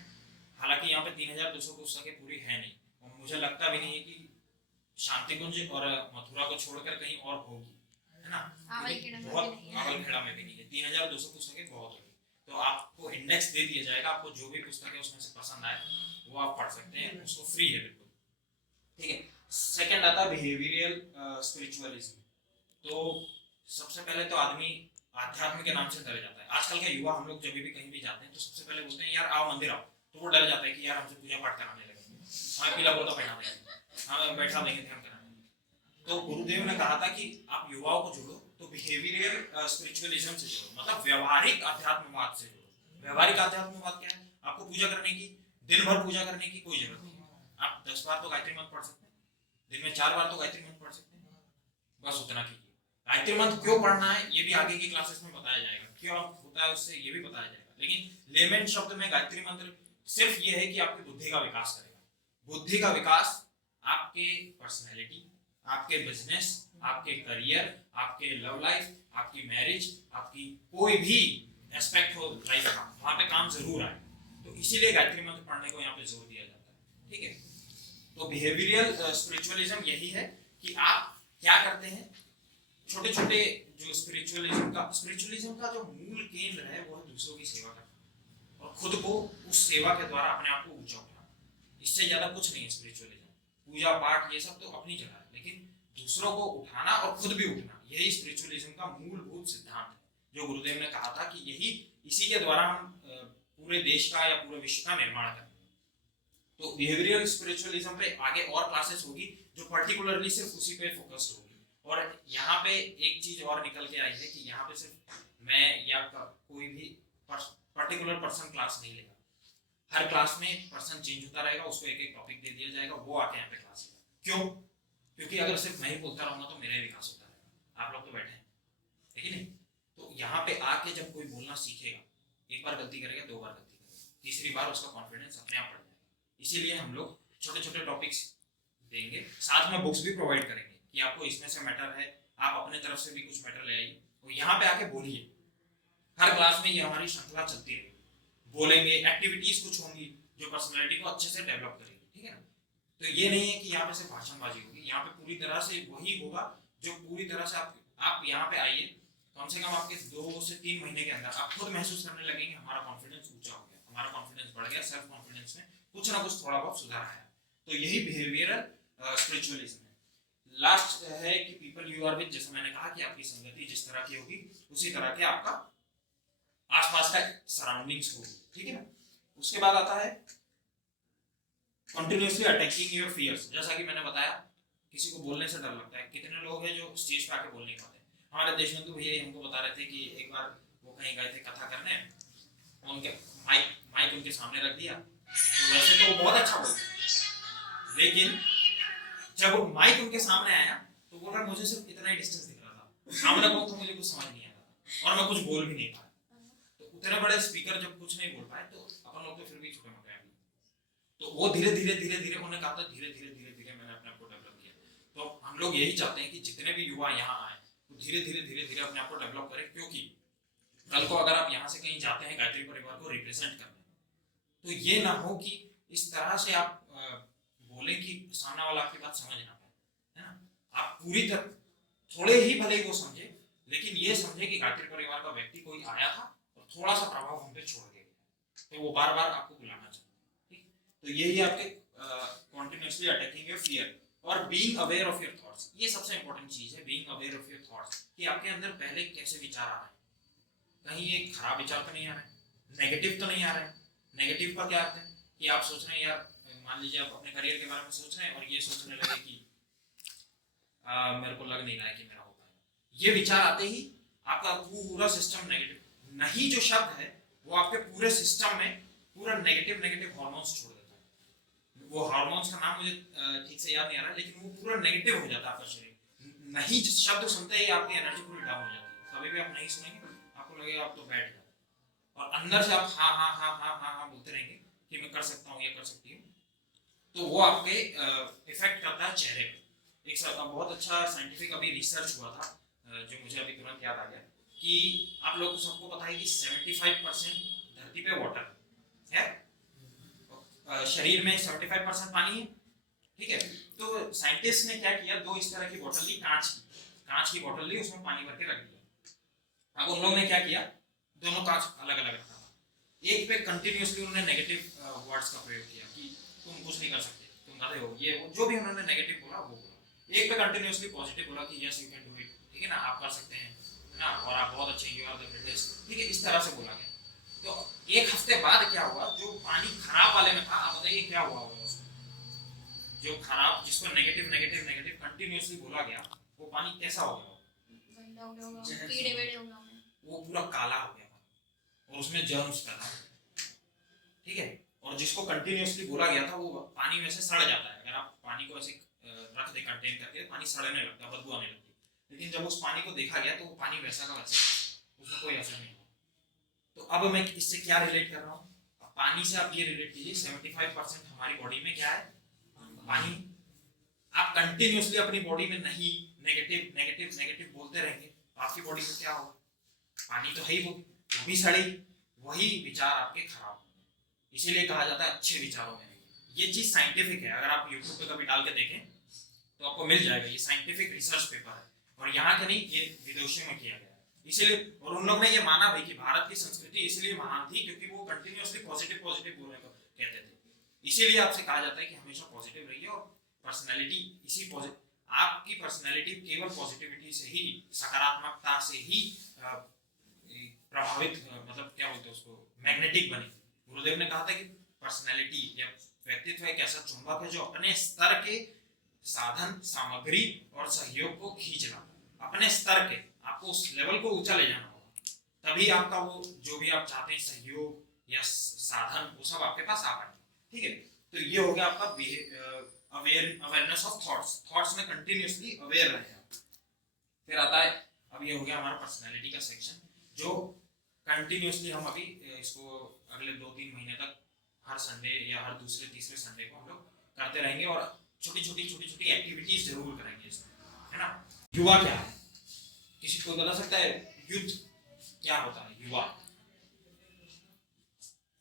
हालांकि यहाँ पे 3200 पुस्तकें पूरी है नहीं, और मुझे लगता भी नहीं है कि शांति कुंज और मथुरा को छोड़कर कहीं और होगी, है ना। बहुत आवलखेड़ा में भी नहीं है। 3200 पुस्तकें बहुत होगी। तो आपको इंडेक्स दे दिया जाएगा, आपको जो भी पुस्तकें उसमें से पसंद आए वो आप पढ़ सकते हैं, उसको फ्री है बिल्कुल। ठीक है, सेकंड आता है बिहेवियरियल स्पिरिचुअलिज्म। तो सबसे पहले तो आदमी आध्यात्म के नाम से डर जाता है। आजकल के युवा, हम लोग जब भी कहीं भी जाते हैं तो सबसे पहले बोलते हैं यार आओ मंदिर आओ, तो वो डर जाता है कि यार हमसे पूजा पाठ कराने लगेंगे, हमें पीला कुर्ता पहना देंगे, हमें बैठा देंगे ध्यान कराने। तो गुरुदेव ने कहा था कि आप युवाओं को जोड़ो तो बिहेवियरियल स्पिरिचुअलिज्म से जोड़ो, मतलब व्यवहारिक अध्यात्मवाद से जोड़ो। व्यवहारिक अध्यात्मवाद क्या है? आपको पूजा करने की, दिन भर पूजा करने की कोई जरूरत नहीं है। आप 10 बार तो गायत्री मंत्र पढ़ सकते हैं, दिन में 4 बार तो गायत्री मंत्र पढ़ सकते हैं, बस उतना कीजिए। गायत्री मंत्र क्यों पढ़ना है ये भी आगे की क्लासेस में बताया जाएगा, क्यों होता है उससे ये भी बताया जाएगा। लेकिन लेमन शब्द में गायत्री मंत्र सिर्फ ये है कि आपकी बुद्धि का विकास करेगा। बुद्धि का विकास आपके पर्सनैलिटी, आपके बिजनेस, आपके करियर, आपके लव लाइफ, आपकी मैरिज, आपकी कोई भी एस्पेक्ट हो लाइफ का, वहां पे काम जरूर आए। तो इसीलिए गायत्री मंत्र पढ़ने को यहाँ पे जोर दिया जाता है। ठीक है, तो बिहेवियरल स्पिरिचुअलिज्म यही है कि आप क्या करते हैं। छोटे छोटे जो स्पिरिचुअलिज्म का जो मूल केंद्र है वो है दूसरों की सेवा करना और खुद को उस सेवा के द्वारा अपने आप को ऊंचा उठाना। इससे ज्यादा कुछ नहीं है स्पिरिचुअलिज्म। पूजा पाठ ये सब तो अपनी जगह है, लेकिन दूसरों को उठाना और खुद भी उठना, यही स्पिरिचुअलिज्म का मूलभूत सिद्धांत है, जो गुरुदेव ने कहा था कि यही इसी के द्वारा हम पूरे देश का या पूरे विश्व का निर्माण करें। तो बिहेवियरल स्पिरिचुअलिज्म पे आगे और क्लासेस होगी जो पर्टिकुलरली सिर्फ उसी पे फोकस्ड होगी। और यहाँ पे एक चीज और निकल के आई है कि यहाँ पे सिर्फ मैं या कोई भी पर्टिकुलर पर्सन क्लास नहीं लेगा, हर क्लास में पर्सन चेंज होता रहेगा, उसको एक एक टॉपिक दे दिया जाएगा, वो आके यहाँ पे क्लास लेगा। क्यों? क्योंकि अगर सिर्फ मैं ही बोलता रहूंगा तो मेरा ही विकास होता रहेगा, आप लोग तो बैठे हैं, है कि नहीं? तो यहाँ पे आके जब कोई बोलना सीखेगा, एक बार गलती करेगा, 2 बार गलती करेगा, तीसरी बार उसका कॉन्फिडेंस अपने आप बढ़ जाएगा। इसीलिए हम लोग छोटे छोटे टॉपिक्स देंगे, साथ में बुक्स भी प्रोवाइड करेंगे कि आपको इसमें से मैटर है, आप अपने तरफ से भी कुछ मैटर ले आइए और यहाँ पे आके बोलिए। हर क्लास में ये हमारी श्रृंखला चलती रहेगी, बोलेंगे, एक्टिविटीज कुछ होंगी जो पर्सनालिटी को अच्छे से डेवलप करेगी, ठीक है ना? तो ये नहीं है कि यहाँ पे सिर्फ भाषणबाजी होगी, यहाँ पे पूरी तरह से वही होगा जो पूरी तरह से आप यहाँ पे आइए, कम से कम आपके 2 से 3 महीने के अंदर आप खुद महसूस करने लगेंगे हमारा कॉन्फिडेंस ऊंचा हो गया, हमारा कॉन्फिडेंस बढ़ गया, सेल्फ कॉन्फिडेंस में कुछ ना कुछ थोड़ा बहुत सुधार आया। तो यही बिहेवियरल स्पिरिचुअलिज्म है। लास्ट है कि पीपल यू आर विद, जैसे मैंने कहा कि आपकी संगति जिस तरह की होगी उसी तरह के आपका आसपास का सराउंडिंग्स होगी, ठीक है ना? उसके बाद आता है कंटिन्यूअसली अटैकिंग योर फियर्स। जैसा कि मैंने बताया, किसी को बोलने से डर लगता है, कितने लोग हैं जो स्टेज पे आके बोल नहीं पाते। हमारे देशबंधु भैया हमको बता रहे थे कि एक बार वो कहीं गए थे कथा करने, उनके माइक उनके सामने रख दिया, तो वैसे तो वो बहुत अच्छा बोलते, लेकिन जब वो माइक उनके सामने आया तो बोल रहा मुझे सिर्फ इतना ही डिस्टेंस दिख रहा था, सामने बहुत तो मुझे कुछ समझ नहीं आ रहा था और मैं कुछ बोल भी नहीं पाया। तो उतने बड़े स्पीकर जब कुछ नहीं बोल पाए तो अपन लोग तो फिर भी छोटे मोटे हैं, तो वो धीरे धीरे उन्होंने कहा था धीरे धीरे मैंने अपने आप को डेवलप किया। तो हम लोग यही चाहते हैं कि जितने भी युवा यहाँ आए तो धीरे धीरे अपने आप को डेवलप करें, क्योंकि कल को अगर आप यहाँ से कहीं जाते हैं गायत्री परिवार को रिप्रेजेंट करने, तो ये ना हो कि इस तरह से आप बोले कि सामने वाला आपकी बात समझ ना पाए, है ना? आप पूरी तरह थोड़े ही भले ही वो समझे, लेकिन ये समझे कि गायत्री परिवार का व्यक्ति कोई आया था और थोड़ा सा प्रभाव हम पे छोड़ के गया, तो वो बार बार आपको बुलाना चाहिए, ठीक? तो यही आपके कंटिन्यूअसली अटैकिंग योर फियर और being aware of your thoughts. ये सबसे इंपॉर्टेंट चीज है, being aware of your thoughts, कि आपके अंदर पहले कैसे विचार आ रहे हैं, कहीं ये खराब विचार तो नहीं आ रहे हैं, नेगेटिव तो नहीं आ रहे हैं। नेगेटिव का क्या अर्थ है कि आप सोच रहे हैं, यार मान लीजिए आप अपने करियर के बारे में सोच रहे हैं और ये सोचने लगे कि मेरे को लग नहीं रहा है कि मेरा हो पाएगा। ये विचार आते ही आपका पूरा सिस्टम नेगेटिव, नहीं जो शब्द है वो आपके पूरे सिस्टम में पूरा नेगेटिव हार्मोन्स छोड़ देता है। वो हार्मोन्स का नाम मुझे ठीक से याद नहीं आ रहा, लेकिन वो पूरा नेगेटिव हो जाता है आपका शरीर। नहीं शब्द सुनते ही आपकी एनर्जी पूरी डाउन हो जाती है। कभी भी आप नहीं सुनेंगे आपको लगेगा आप तो बैठ गए, और अंदर से आप हाँ बोलते रहेंगे कि मैं कर सकता हूँ, ये कर सकती हूँ। तो वो आपके इफेक्ट करता है चेहरे पे। एक बहुत अच्छा साइंटिफिक अभी रिसर्च हुआ था जो मुझे अभी तुरंत याद आ गया कि आप लोग सबको पता है कि 75% धरती पे वाटर है, शरीर में 75% पानी है, ठीक है? तो साइंटिस्ट ने क्या किया, 2 इस तरह की बोतल ली, कांच की बोतल ली, उसमें पानी भर के रख दिया। अब उन लोगों ने क्या किया, दोनों कांच अलग अलग रखा था, एक पे कंटिन्यूअसली उन्होंने नेगेटिव वर्ड्स का प्रयोग किया कि तुम कुछ नहीं कर सकते, तुम गधे हो, ये वो जो भी उन्होंने नेगेटिव बोला वो बोला। एक पे कंटिन्यूअसली पॉजिटिव बोला कि yes you can do it, ठीक है ना, आप कर सकते हैं, है ना, और आप बहुत अच्छे, यू आर द ग्रेटेस्ट, ठीक है, इस तरह से बोला गया। तो एक हफ्ते बाद क्या हुआ, जो पानी खराब वाले में था, आप बताइए क्या हुआ होगा उसको, जो खराब, जिसको नेगेटिव कंटिन्यूअसली बोला गया, वो पानी कैसा हो गया, गंदा हो गया होगा, कीड़े वेड़े हो गए, वो पूरा काला हो गया और उसमें जर्म्स पैदा हो गए, ठीक है? और जिसको कंटिन्यूअसली बोला गया था वो पानी में से सड़ जाता है, अगर आप पानी को ऐसे रख दे कंटेन करके, पानी सड़ने लगता है, बदबू आने लगती है। लेकिन जब उस पानी को देखा गया तो वो पानी वैसा का वैसा, उसमें कोई असर नहीं हुआ। तो अब मैं इससे क्या रिलेट कर रहा हूँ, पानी से आप ये रिलेट कीजिए, 75% हमारी बॉडी में क्या है, पानी। आप कंटिन्यूअसली अपनी बॉडी में नहीं नेगेटिव बोलते रहेंगे, आपकी बॉडी में क्या होगा, पानी तो है ही, वो भी सड़ेगी, वही विचार आपके खराब होंगे। इसीलिए कहा जाता है अच्छे विचारों में। ये चीज साइंटिफिक है, अगर आप YouTube पे कभी डाल के देखें तो आपको मिल जाएगा, ये साइंटिफिक रिसर्च पेपर है, और यहाँ का नहीं, ये विदेशों में किया गया है। इसीलिए, और उन लोग ने ये माना भी कि भारत की संस्कृति इसलिए महान थी क्योंकि वो कंटिन्यूअसली पॉजिटिव बोलने को कहते थे। इसीलिए आपसे कहा जाता है कि हमेशा पॉजिटिव रहिए, और पर्सनैलिटी इसी पॉजिटिव, आपकी पर्सनैलिटी केवल पॉजिटिविटी से ही, सकारात्मकता से ही प्रभावित, मतलब क्या बोलते हैं उसको, मैग्नेटिक बनी। गुरुदेव ने कहा था कि पर्सनैलिटी या व्यक्तित्व एक ऐसा चुंबक है जो अपने स्तर के साधन, सामग्री और सहयोग को खींच लाता है अपने स्तर के। आपको उस लेवल को ऊंचा ले जाना होगा, तभी आपका वो जो भी आप चाहते हैं सहयोग या साधन वो सब आपके पास आ पाएंगे। ठीक है, तो ये हो गया आपका अवेयरनेस ऑफ थॉट्स में कंटिन्यूअसली अवेयर रहे आप। फिर आता है, अब ये हो गया हमारा पर्सनैलिटी का सेक्शन, जो कंटिन्यूअसली हम अभी इसको अगले 2-3 महीने तक हर संडे या हर दूसरे तीसरे संडे को हम लोग करते रहेंगे और छोटी छोटी एक्टिविटीज जरूर करेंगे इसमें, है ना। युवा क्या है, किसी को बता सकता है यूथ क्या होता है? युवा,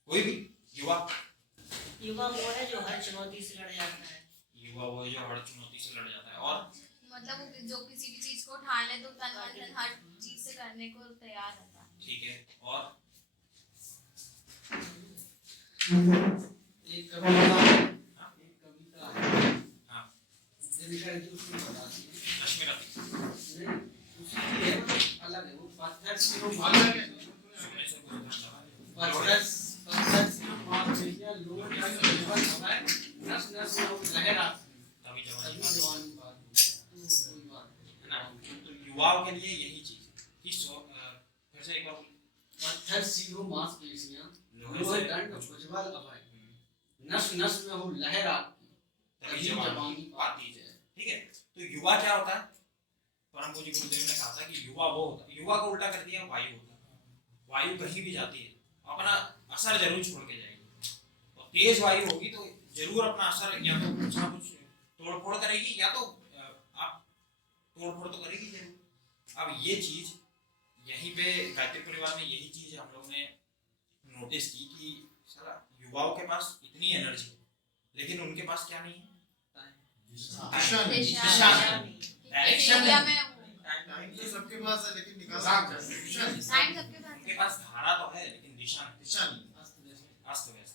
कोई भी युवा वो है जो हर चुनौती से लड़ जाता है। युवा वो जो हर चुनौती से लड़ जाता है, और मतलब वो जो किसी भी चीज को ठान ले तो तन मन धन हर चीज से करने को तैयार रहता है। ठीक है, और एक कविता है, हाँ जिनका जो उसमें बताती है, अश्मिरती नहीं उसकी है अलग है, वो पत्थर से वो सुनने से कुछ ध्यान दबा पत्थर से वो मार दिया, लोग का जीवन हमारे नस नस में वो लहर आती है, तभी तभी जवानी जवानी बात कोई बात है ना। तो युवाओं के लिए यही चीज है कि फिर से एक बार पत्थर सीधो मांसपेशियां, लोहे लोहे से दंड प्रज्वल अभय, नस नस में वो लहर आती है, तभी जवानी पाती है। ठीक है, तो युवा क्या होता है? परम पूज्य गुरुदेव ने कहा था कि युवा वो होता है, युवा को उल्टा कर दिया वायु होता है। वायु कहीं भी जाती है अपना असर जरूर छोड़ के जाएगी, और तेज वायु होगी तो जरूर अपना असर या तो कुछ ना कुछ तोड़ फोड़ करेगी, या तो आप तोड़ फोड़ तो करेगी जरूर। अब ये चीज यहीं पे गायत्री परिवार में यही चीज हम लोग ने नोटिस की कि साला युवाओं के पास इतनी एनर्जी है, लेकिन उनके पास क्या नहीं है? डायरेक्शन इंडिया नहीं। में टाइम तो सबके पास है, लेकिन निकाल टाइम सबके पास उनके पास धारा तो है, लेकिन दिशा नहीं, दिशा नहीं। अस्त व्यस्त।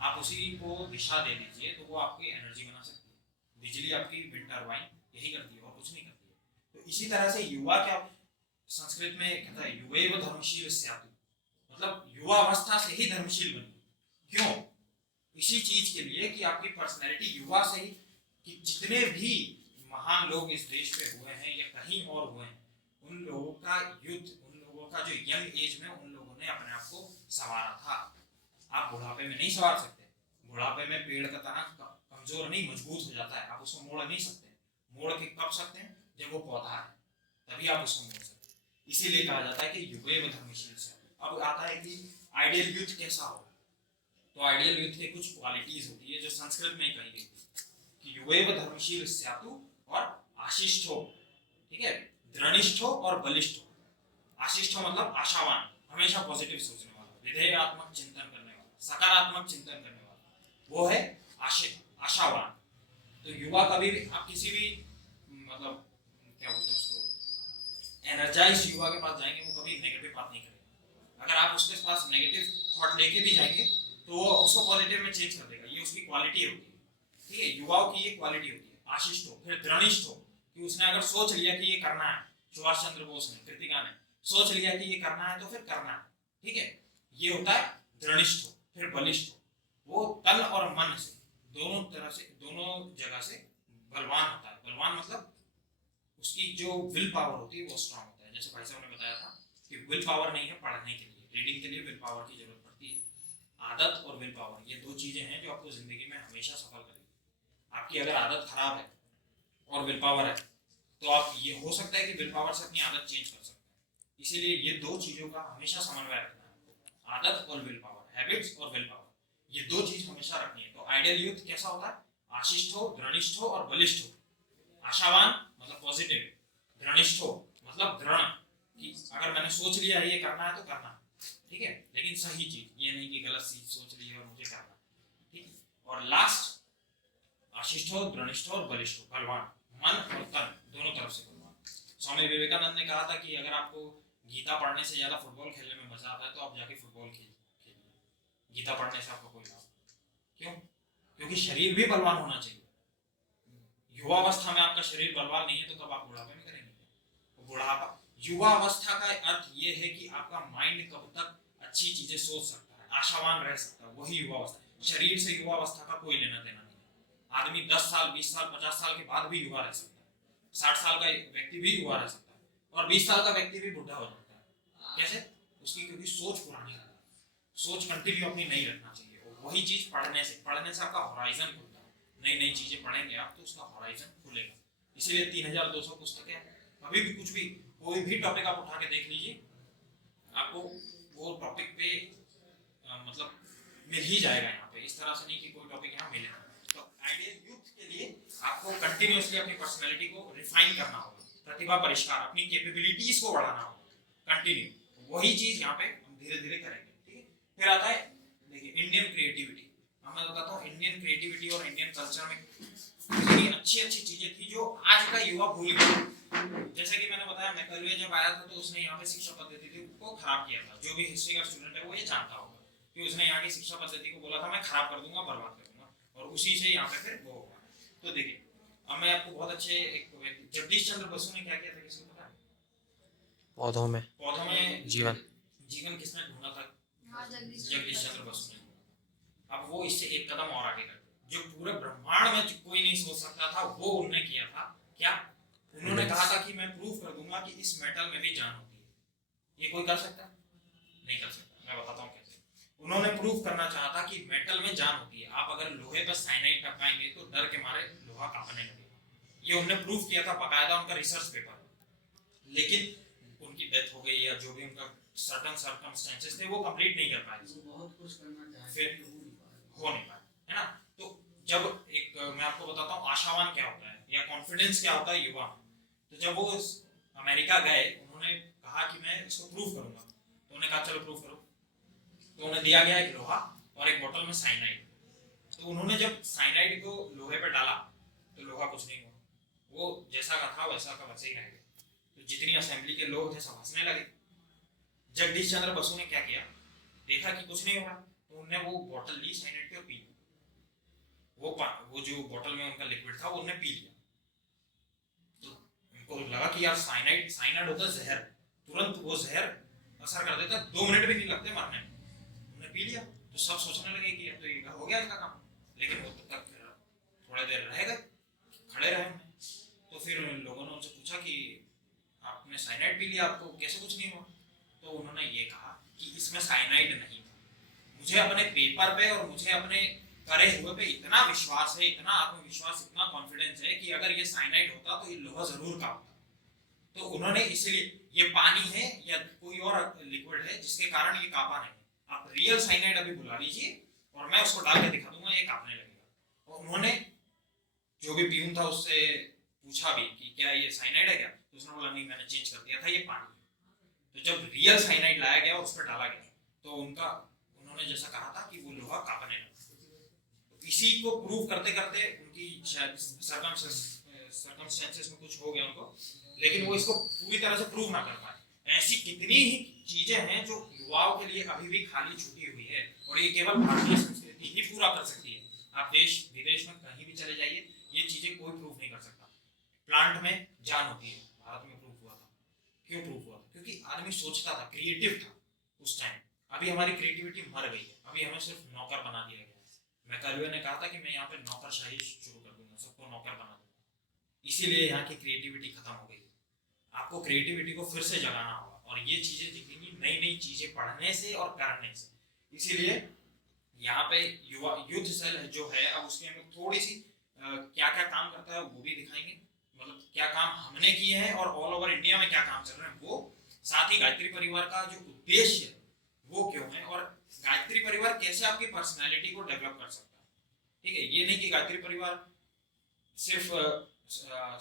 आप उसी को दिशा दे दीजिए तो वो आपकी एनर्जी बना सकती है। बिजली आपकी विंड टरबाइन यही करती है और कुछ नहीं करती है। तो इसी तरह से युवा क्या, संस्कृत में कहता है युवैव धर्मशील स्यातु, मतलब युवा अवस्था से ही धर्मशील बनिए। क्यों? इसी चीज के लिए कि आपकी पर्सनैलिटी युवा से ही, कि जितने भी महान लोग इस देश पे हुए हैं या कहीं और हुए हैं, उन लोगों का युद्ध, उन लोगों का जो यंग एज में उन लोगों ने अपने आप को संवारा था। आप बुढ़ापे में नहीं संवार सकते। बुढ़ापे में पेड़ का तना कमजोर नहीं, मजबूत हो जाता है, आप उसको मोड़ नहीं सकते। मोड़ के कब सकते हैं? जब वो पौधा है, तभी आप उसको मोड़ सकते हैं। इसीलिए कहा जाता है कि युवैव धर्मशील से। अब आता है कि आइडियल यूथ कैसा हो, तो आइडियल यूथ की कुछ क्वालिटीज होती है जो संस्कृत में ही कही गई थी कि युवैव धर्मशील स्यातु और आशिष्ठ हो। ठीक है, दृढ़निष्ठ हो और बलिष्ठ हो। आशिष्ठ हो मतलब आशावान, हमेशा पॉजिटिव सोचने वाला, विधेयात्मक चिंतन करने वाला, सकारात्मक चिंतन करने वाला, वो है आशावान। तो युवा कभी भी, आप किसी भी मतलब क्या बोलते हैं उसको, एनर्जाइज युवा के पास जाएंगे, वो कभी नेगेटिव बात नहीं करेगा। अगर आप उसके पास नेगेटिव थॉट लेके भी जाएंगे तो वो उसको पॉजिटिव में चेंज कर देगा। ये उसकी क्वालिटी होती है। ठीक है, युवाओं की ये क्वालिटी होती है। आशिष्ट हो, फिर दृढ़निष्ठ हो, कि उसने अगर सोच लिया कि ये करना है, सुभाष चंद्र बोस ने, कृतिका ने सोच लिया कि ये करना है तो फिर करना है। ठीक है, ये होता है दृढ़निष्ठ हो। फिर बलिष्ठ हो, वो तन और मन से दोनों तरह से, दोनों जगह से बलवान होता है। बलवान मतलब उसकी जो विल पावर होती है वो स्ट्रांग होता है। जैसे भाई साहब ने बताया था कि विल पावर नहीं है पढ़ने के लिए, रीडिंग के लिए विल पावर की जरूरत पड़ती है। आदत और विल पावर, ये दो चीजें हैं जो आपको जिंदगी में हमेशा सफल करेगी। आपकी अगर आदत खराब है और विल पावर है, तो आप, ये हो सकता है कि विल पावर से अपनी आदत चेंज कर सकते हैं। इसीलिए ये दो चीजों का हमेशा समन्वय रखना है, आदत और विल पावर, हैबिट्स और विल पावर, ये दो चीज हमेशा रखनी है। तो आइडियल यूथ कैसा होता है? आशिष्ठ हो, दृढ़निष्ठ हो और बलिष्ठ हो। आशावान मतलब पॉजिटिव, दृढ़निष्ठ हो मतलब दृढ़, कि अगर मैंने सोच लिया है ये करना है तो करना। ठीक है, लेकिन सही चीज, ये नहीं कि गलत चीज सोच ली है और मुझे करना। ठीक है, और लास्ट आशिष्ठ हो, दृढ़निष्ठ हो और बलिष्ठ हो, बलवान, मन और तन दोनों तरफ से बलवान। स्वामी विवेकानंद ने कहा था कि अगर आपको गीता पढ़ने से ज्यादा फुटबॉल खेलने में मजा आता है तो आप जाके फुटबॉल खेलिए। गीता पढ़ने से आपको कोई लाभ, क्यों? क्योंकि शरीर भी बलवान होना चाहिए। युवावस्था में आपका शरीर बलवान नहीं है तो कब आप बुढ़ापे में करेंगे? तो बुढ़ापा, युवा अवस्था का अर्थ ये है कि आपका माइंड कब तक अच्छी चीजें सोच सकता है, आशावान रह सकता है, वही युवा अवस्था। शरीर से युवा अवस्था का कोई लेना देना नहीं। आदमी 10 साल 20 साल 50 साल के बाद भी युवा रह सकता है, 60 साल का व्यक्ति भी युवा रह सकता है और 20 साल का व्यक्ति भी बुढ़ा हो जाता है। कैसे? उसकी क्योंकि सोच पुरानी है, सोच कंटिन्यू अपनी नहीं रखना चाहिए। और वही चीज पढ़ने से आपका होराइजन खुलता है, नई नई चीजें पढ़ेंगे आप तो उसका होराइजन खुलेगा। इसीलिए 3200 पुस्तकें, अभी भी कुछ भी कोई भी टॉपिक आप उठा के देख लीजिए, आपको वो टॉपिक पे मतलब मिल ही जाएगा यहाँ पे। इस तरह से नहीं कि कोई टॉपिक यहाँ मिलेगा। तो आइडियल यूथ के लिए आपको कंटिन्यूअसली अपनी पर्सनालिटी को रिफाइन करना होगा, प्रतिभा परिष्कार, अपनी कैपेबिलिटीज को बढ़ाना होगा कंटिन्यू। वही चीज यहाँ पे हम धीरे धीरे करेंगे, ठीक है। फिर आता है देखिए इंडियन क्रिएटिविटी। मैं बताता हूँ इंडियन क्रिएटिविटी और इंडियन कल्चर में कितनी अच्छी अच्छी चीजें थी जो आज का युवा भूल गया। जैसे कि मैंने बताया, मैकलवे जब आया था तो उसने यहाँ पे शिक्षा पद्धति को खराब किया था। जो भी हिस्ट्री का स्टूडेंट है वो ये जानता होगा कि उसने यहाँ की शिक्षा पद्धति को बोला था मैं खराब कर दूंगा, बर्बाद कर दूंगा, और उसी से यहाँ पे फिर वो होगा। तो देखिए अब मैं आपको बहुत अच्छे एक जगदीश चंद्र बसु ने क्या किया था, किसी को पता है? पौधों में जीवन किसने ढूंढा था? हाँ, जगदीश चंद्र बसु ने। अब वो इससे एक कदम और आगे गए, जो पूरे ब्रह्मांड में कोई नहीं सोच सकता था वो उन्होंने किया था। क्या? उन्होंने कहा था कि मैं प्रूव कर दूंगा कि इस मेटल में भी जान होती है। ये कोई कर सकता? नहीं कर सकता। मैं बताता हूँ कैसे। उन्होंने प्रूव करना चाहा था कि मेटल में जान होती है। आप अगर लोहे पर साइनाइड टपकाएंगे तो डर के मारे लोहा कांपने लगेगा। ये उन्होंने प्रूव किया था, बकायदा उनका रिसर्च पेपर। लेकिन उनकी डेथ हो गई या जो भी उनका सर्टेन सर्कमस्टेंसेस थे वो कंप्लीट नहीं कर पाए। बहुत कुछ करना चाहे फिर हो नहीं पाए, है ना। तो जब एक मैं आपको बताता हूँ आशावान क्या होता है या कॉन्फिडेंस क्या होता है युवा। तो जब वो अमेरिका गए, उन्होंने कहा कि मैं इसको प्रूव करूंगा, तो उन्होंने कहा चलो प्रूव करो। तो उन्हें दिया गया एक लोहा और एक बोतल में साइनाइड। तो उन्होंने जब साइनाइड को लोहे पे डाला तो लोहा कुछ नहीं हुआ, वो जैसा का था वैसा का वैसे ही रह गया। तो जितनी असेंबली के लोग थे सब हंसने लगे। जगदीश चंद्र बसु ने क्या किया, देखा कि कुछ नहीं हो रहा, तो उन्होंने वो बोतल ली साइनाइड की और पी। वो जो बोतल में उनका लिक्विड था वो उन्होंने पी लिया। तो उनको लगा कि यार साइनाइड होता है जहर, तुरंत वो जहर असर कर देता, 2 मिनट भी नहीं लगते मरने में। उन्होंने पी लिया तो सब सोचने लगे कि अब तो ये हो गया इनका काम। लेकिन वो तब तक थोड़ी देर रह गए, खड़े रहे उन्हें। तो फिर लोगों ने उनसे पूछा कि आपने साइनाइड पी लिया, आपको कैसे कुछ नहीं हुआ? तो उन्होंने ये कहा कि इसमें साइनाइड नहीं था, मुझे अपने पेपर पे और मुझे अपने करे हुए पे इतना विश्वास है, इतना आत्मविश्वास, इतना कॉन्फिडेंस है कि अगर ये साइनाइड होता तो ये लोहा जरूर का होता। तो उन्होंने इसलिए, ये पानी है या कोई और लिक्विड है जिसके कारण ये कांपा नहीं, आप रियल साइनाइड अभी बुला लीजिए और मैं उसको डाल के दिखा दूंगा, ये कांपने लगेगा। और उन्होंने जो भी प्यून था उससे पूछा भी कि क्या ये साइनाइड है क्या, तो उसने बोला नहीं, मैंने चेंज कर दिया था, ये पानी। तो जब रियल साइनाइड लाया गया उस पर डाला गया तो उन्होंने जैसा कहा था कि वो लोहा कांपने लगा। तो इसी को प्रूव करते करते उनकी शायद सर्कमस्टेंसेस में कुछ हो गया उनको, लेकिन वो इसको पूरी तरह से प्रूव ना कर पाए। ऐसी कितनी ही चीजें हैं जो युवाओं के लिए अभी भी खाली छूटी हुई है, और ये केवल भारतीय संस्कृति ही पूरा कर सकती है। आप देश विदेश में कहीं भी चले जाइए, ये चीजें कोई प्रूव नहीं कर सकता। प्लांट में जान होती है, भारत में प्रूव हुआ था। क्यों प्रूव हुआ था? क्योंकि आदमी सोचता था, क्रिएटिव था उस टाइम। अभी हमारी क्रिएटिविटी मर गई है, अभी हमें सिर्फ नौकर बना दिया गया है। मैकलवे ने कहा था कि मैं यहाँ पे नौकरशाही शुरू कर दूंगा, सबको नौकर बना दूंगा। इसीलिए यहाँ की क्रिएटिविटी खत्म हो गई। आपको क्रिएटिविटी को फिर से जगाना होगा, और ये चीजें दिखेंगी नई नई चीजें पढ़ने से और करने से। इसीलिए यहाँ पे यूथ सेल जो है, अब उसके हम थोड़ी सी क्या क्या काम करता है वो भी दिखाएंगे, मतलब क्या काम हमने किए हैं और ऑल ओवर इंडिया में क्या काम चल रहे हैं वो। साथ ही गायत्री परिवार का जो उद्देश्य है वो क्यों है, और गायत्री परिवार कैसे आपकी पर्सनालिटी को डेवलप कर सकता है। ठीक है, ये नहीं कि गायत्री परिवार सिर्फ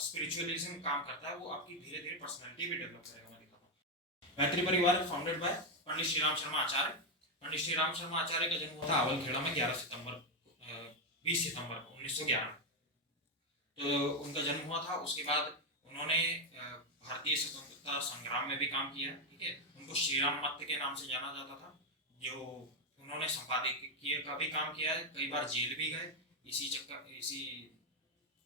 स्पिरिचुअलिज्म काम करता है, वो आपकी धीरे धीरे पर्सनालिटी भी डेवलप करेगा। मैं दिखाता हूँ। गायत्री परिवार फाउंडेड बाय पंडित श्री राम शर्मा आचार्य। पंडित श्री राम शर्मा आचार्य का जन्म हुआ था आवलखेड़ा में 20 सितंबर 1911 में। तो उनका जन्म हुआ था। उसके बाद उन्होंने भारतीय स्वतंत्रता संग्राम में भी काम किया। ठीक है, उनको श्री राम मत्त के नाम से जाना जाता था। जो उन्होंने संपादकीय का भी काम किया है, कई बार जेल भी गए इसी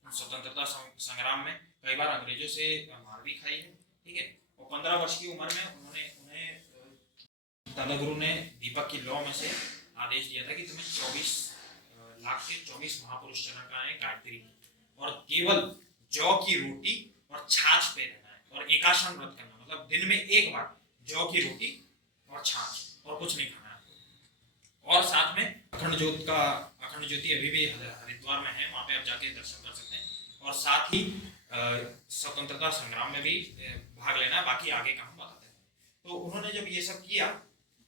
स्वतंत्रता संग्राम में, कई बार अंग्रेजों से मार भी खाई है। ठीक है, और 15 वर्ष की उम्र में उन्हें दादा गुरु ने दीपक की लॉ में से आदेश दिया था कि तुम्हें 24 लाख के 24 महापुरुष चरण का है गायत्री, और केवल जौ की रोटी और छाछ पे रहना है, और एकाशन व्रत करना, मतलब दिन में एक बार जौ की रोटी और छाछ, और कुछ नहीं खाना है। और साथ में अखंड ज्योति अभी भी हरिद्वार में है, वहां पे आप जाके दर्शन कर सकते हैं। और साथ ही स्वतंत्रता संग्राम में भी भाग लेना है, बाकी आगे का हम बताते हैं। तो उन्होंने जब ये सब किया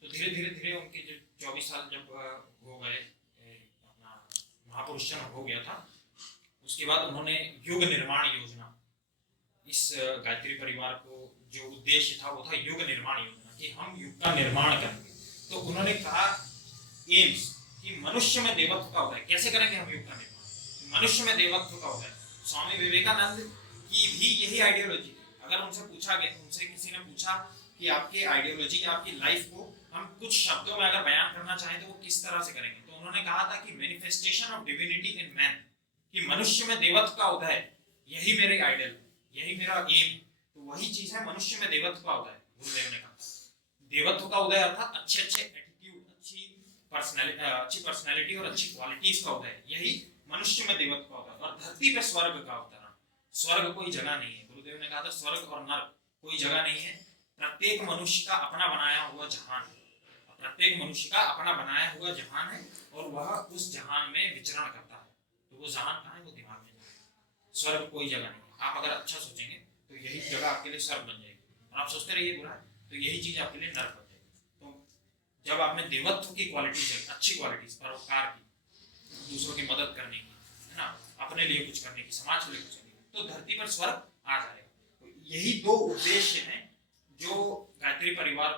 तो धीरे धीरे उनके जो 24 साल जब हो गए, अपना महापुरुष जन्म हो गया था, उसके बाद उन्होंने युग निर्माण योजना, इस गायत्री परिवार को जो उद्देश्य था वो था युग निर्माण योजना, कि हम युग का निर्माण करेंगे। तो उन्होंने कहा एम्स कि मनुष्य में देवत्व का उदय कैसे करेंगे हम युग का निर्माण, मनुष्य में देवत्व का उदय। स्वामी विवेकानंद की भी यही आइडियोलॉजी थी। अगर उनसे पूछा गया, उनसे किसी ने पूछा कि आपकी आइडियोलॉजी, आपकी लाइफ को हम कुछ शब्दों में अगर बयान करना चाहें तो वो किस तरह से करेंगे, तो उन्होंने कहा था कि manifestation of divinity in man, कि मनुष्य में देवत्व का उदय, यही मेरे आइडियल, यही मेरा एम। तो वही चीज है मनुष्य में देवत्व का उदय। गुरुदेव ने कहा देवत्व का उदय अर्थात अच्छे एटीट्यूड, अच्छी पर्सनैलिटी और अच्छी क्वालिटीज का उदय, यही मनुष्य में देवत्व का उदय। और धरती पे स्वर्ग का अवतरण, स्वर्ग कोई जगह नहीं है। गुरुदेव ने कहा था स्वर्ग और नर्क कोई जगह नहीं है, प्रत्येक मनुष्य का अपना बनाया हुआ जहान है, प्रत्येक मनुष्य का अपना बनाया हुआ जहान है, और वह उस जहान में विचरण करता है। तो वो जहान कहाँ है, वो दिमाग में है। स्वर्ग कोई जगह नहीं है। आप अगर अच्छा सोचेंगे तो यही जगह आपके लिए स्वर्ग बन जाएगी, और आप सोचते रहिए बुरा तो यही चीज आपके लिए नर्क बन जाएगी। तो जब आप में देवत्व की क्वालिटीज, अच्छी क्वालिटीज, परोपकार की, दूसरों की मदद करने की, है ना, अपने लिए कुछ करने की, समाज के लिए कुछ करने की, तो धरती पर स्वर्ग आ जाएगा। तो यही दो उद्देश्य हैं जो गायत्री परिवार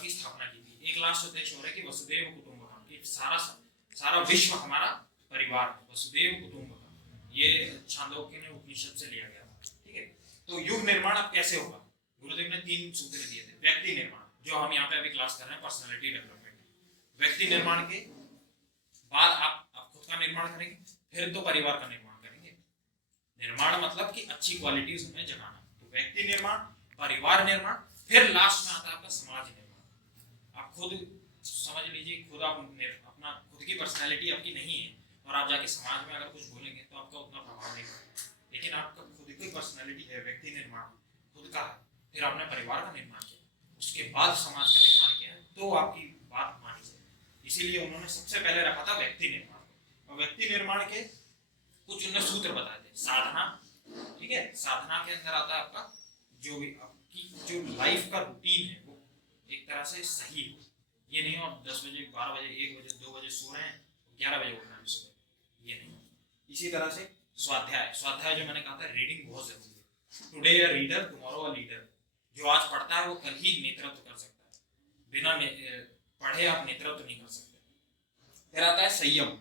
की स्थापना की थी। एक लास्ट उद्देश्य हो रहा है कि वसुदेव कुटुंबकम, कि सारा विश्व हमारा परिवार है, वसुदेव कुटुंबकम। ये छांदोग्य ने उपनिषद से लिया गया था। ठीक है, तो युग निर्माण अब कैसे होगा? गुरुदेव ने 3 सूत्र दिए थे। व्यक्ति निर्माण, जो हम यहाँ पे अभी क्लास कर रहे हैं, पर्सनालिटी डेवलपमेंट। व्यक्ति निर्माण के बाद आप खुद का निर्माण करेंगे, फिर तो परिवार का निर्माण करेंगे। निर्माण मतलब कि अच्छी क्वालिटीज हमें जगाना। तो व्यक्ति निर्माण, परिवार निर्माण, फिर लास्ट में आता है आपका समाज निर्माण। आप खुद समझ लीजिए, खुद आप अपना खुद की पर्सनालिटी आपकी नहीं है, और आप जाके समाज में अगर कुछ बोलेंगे तो आपका उतना प्रभाव नहीं पड़ेगा। लेकिन आपका खुद की पर्सनालिटी है, व्यक्ति निर्माण खुद का है, फिर आपने परिवार का निर्माण किया, उसके बाद समाज का निर्माण किया, तो आपकी बात मानी जाएगी। इसीलिए उन्होंने सबसे पहले रखा था व्यक्ति निर्माण। और व्यक्ति निर्माण के कुछ उन्होंने सूत्र बताए थे। साधना, ठीक है, साधना के अंदर आता है आपका जो भी आपकी जो लाइफ का रूटीन है वो एक तरह से सही हो। ये नहीं हो 10 बजे, 12 बजे, 1 बजे, 2 बजे सो रहे हैं, 11 बजे उठना है सुबह, ये नहीं। इसी तरह से स्वाध्याय जो मैंने कहा था, रीडिंग बहुत जरूरी है। Today a reader, tomorrow a leader. जो आज पढ़ता है वो कल ही नेतृत्व कर सकता है, बिना पढ़े आप नेतृत्व नहीं कर सकते। फिर आता है संयम।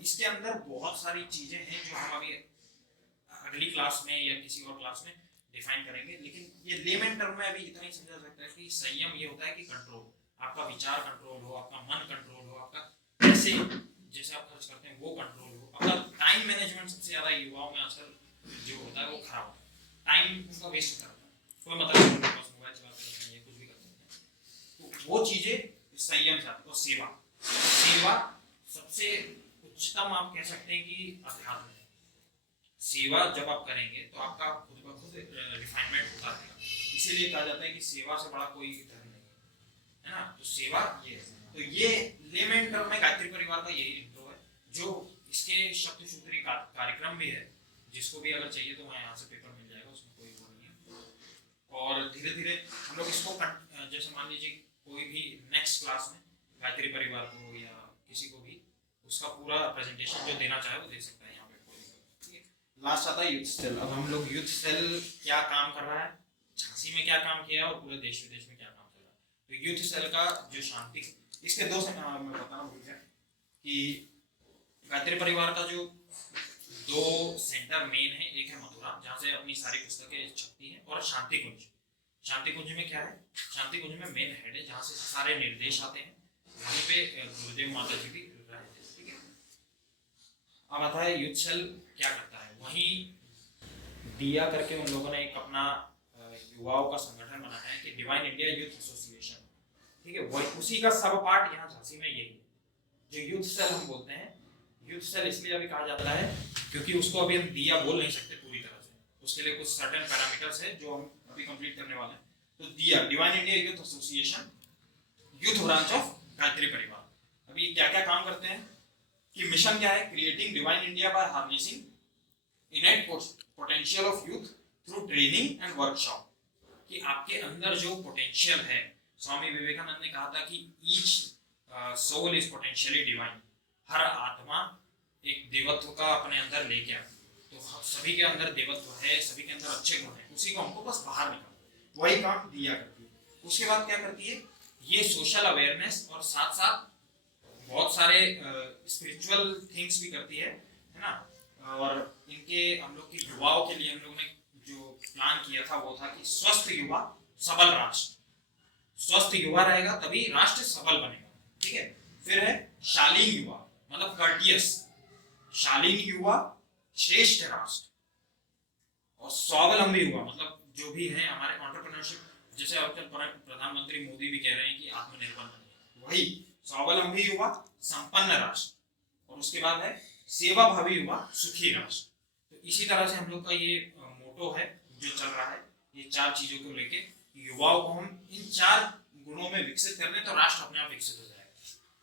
इसके अंदर बहुत सारी चीजें हैं जो हम अभी अगली क्लास में या किसी और क्लास में डिफाइन करेंगे, लेकिन ये लेमन टर्म में अभी इतना ही समझा सकता है कि संयम ये होता है कि कंट्रोल, आपका विचार कंट्रोल हो, आपका मन कंट्रोल हो, आपका पैसे जैसे आप खर्च करते हैं वो कंट्रोल हो, आपका टाइम मैनेजमेंट। सबसे ज्यादा युवाओं में आजकल जो होता है वो खराब होता है, टाइम उनका वेस्ट करता है, कोई मतलब नहीं, उनके पास मोबाइल चलाते रहते हैं या कुछ भी करते हैं। तो वो चीजें संयम से आती है। और सेवा सबसे उच्चतम आप कह सकते हैं कि अध्यात्म है। सेवा जब आप करेंगे तो आपका खुद ब खुद रिफाइनमेंट होता रहेगा। इसीलिए कहा जाता है कि सेवा से बड़ा कोई धर्म नहीं है ना। तो सेवा ये है। तो ये लेमन टर्म में गायत्री परिवार का यही इंट्रो है, जो इसके शब्द सूत्री कार्यक्रम भी है। जिसको भी अगर चाहिए तो वहाँ यहाँ से पेपर मिल जाएगा, उसमें कोई वो नहीं है। और धीरे धीरे हम लोग इसको जैसे मान लीजिए कोई भी नेक्स्ट क्लास में गायत्री परिवार को या किसी को भी उसका पूरा प्रेजेंटेशन जो देना चाहे वो दे सकता है यहाँ पे, कोई ठीक है। लास्ट आता है यूथ सेल। अब हम लोग यूथ सेल क्या काम कर रहा है, झांसी में क्या काम किया और पूरे देश विदेश में क्या काम कर रहा है। तो यूथ सेल का जो शांति, इसके 2 से मैं बताना भूल गया कि गायत्री परिवार का जो 2 सेंटर मेन है, एक है मथुरा जहाँ से अपनी सारी पुस्तकें छपती हैं, और शांति कुंज में क्या है, शांति कुंज में मेन हेड है जहाँ से सारे निर्देश आते हैं। वहीं पे गुरुदेव माता जी भी रहते हैं, ठीक है। अब आता है यूथ सेल क्या करता है। वहीं दिया करके उन लोगों ने एक अपना युवाओं का संगठन बनाया है कि डिवाइन इंडिया यूथ एसोसिएशन, ठीक है। वही उसी का सब पार्ट यहाँ झांसी में यही है। जो यूथ सेल हम बोलते हैं, यूथ सेल इसलिए अभी कहा जाता है क्योंकि उसको अभी हम दिया बोल नहीं सकते पूरी तरह से, उसके लिए कुछ सर्टेन पैरामीटर्स है जो हम अभी कंप्लीट करने वाले हैं। तो दिया, divine India youth association, youth branch of Gayatri परिवार। अभी क्या क्या काम करते हैं कि मिशन क्या है, creating divine India by harnessing इनेट potential of youth through training and workshop. कि आपके अंदर जो पोटेंशियल है, स्वामी विवेकानंद ने कहा था कि each soul is potentially divine, हर आत्मा एक देवत्व का अपने अंदर लेके आए। तो सभी के अंदर देवत्व है, सभी के अंदर अच्छे गुण हैं, उसी को हमको बस बाहर निकालना, वही काम दिया करती है। उसके बाद क्या करती है, ये सोशल अवेयरनेस और साथ साथ बहुत सारे स्पिरिचुअल थिंग्स भी करती है ना। और इनके हम लोग के युवाओं के लिए हम लोग ने जो प्लान किया था वो था कि स्वस्थ युवा सबल राष्ट्र, स्वस्थ युवा रहेगा तभी राष्ट्र सबल बनेगा, ठीक है। फिर है शालीन युवा, मतलब कर्टियस, शालीन युवा श्रेष्ठ राष्ट्र, और स्वावलंबी युवा मतलब जो भी है हमारे एंटरप्रेन्योरशिप, जैसे आजकल प्रधानमंत्री मोदी भी कह रहे हैं कि आत्मनिर्भर बनिए, वही स्वावलंबी युवा संपन्न राष्ट्र। और उसके बाद है सेवा भावी युवा सुखी राष्ट्र। तो इसी तरह से हम लोग का ये मोटो है जो चल रहा है, ये चार चीजों को लेके युवाओं को हम इन चार गुणों में विकसित कर दें तो राष्ट्र अपने आप विकसित हो जाएगा।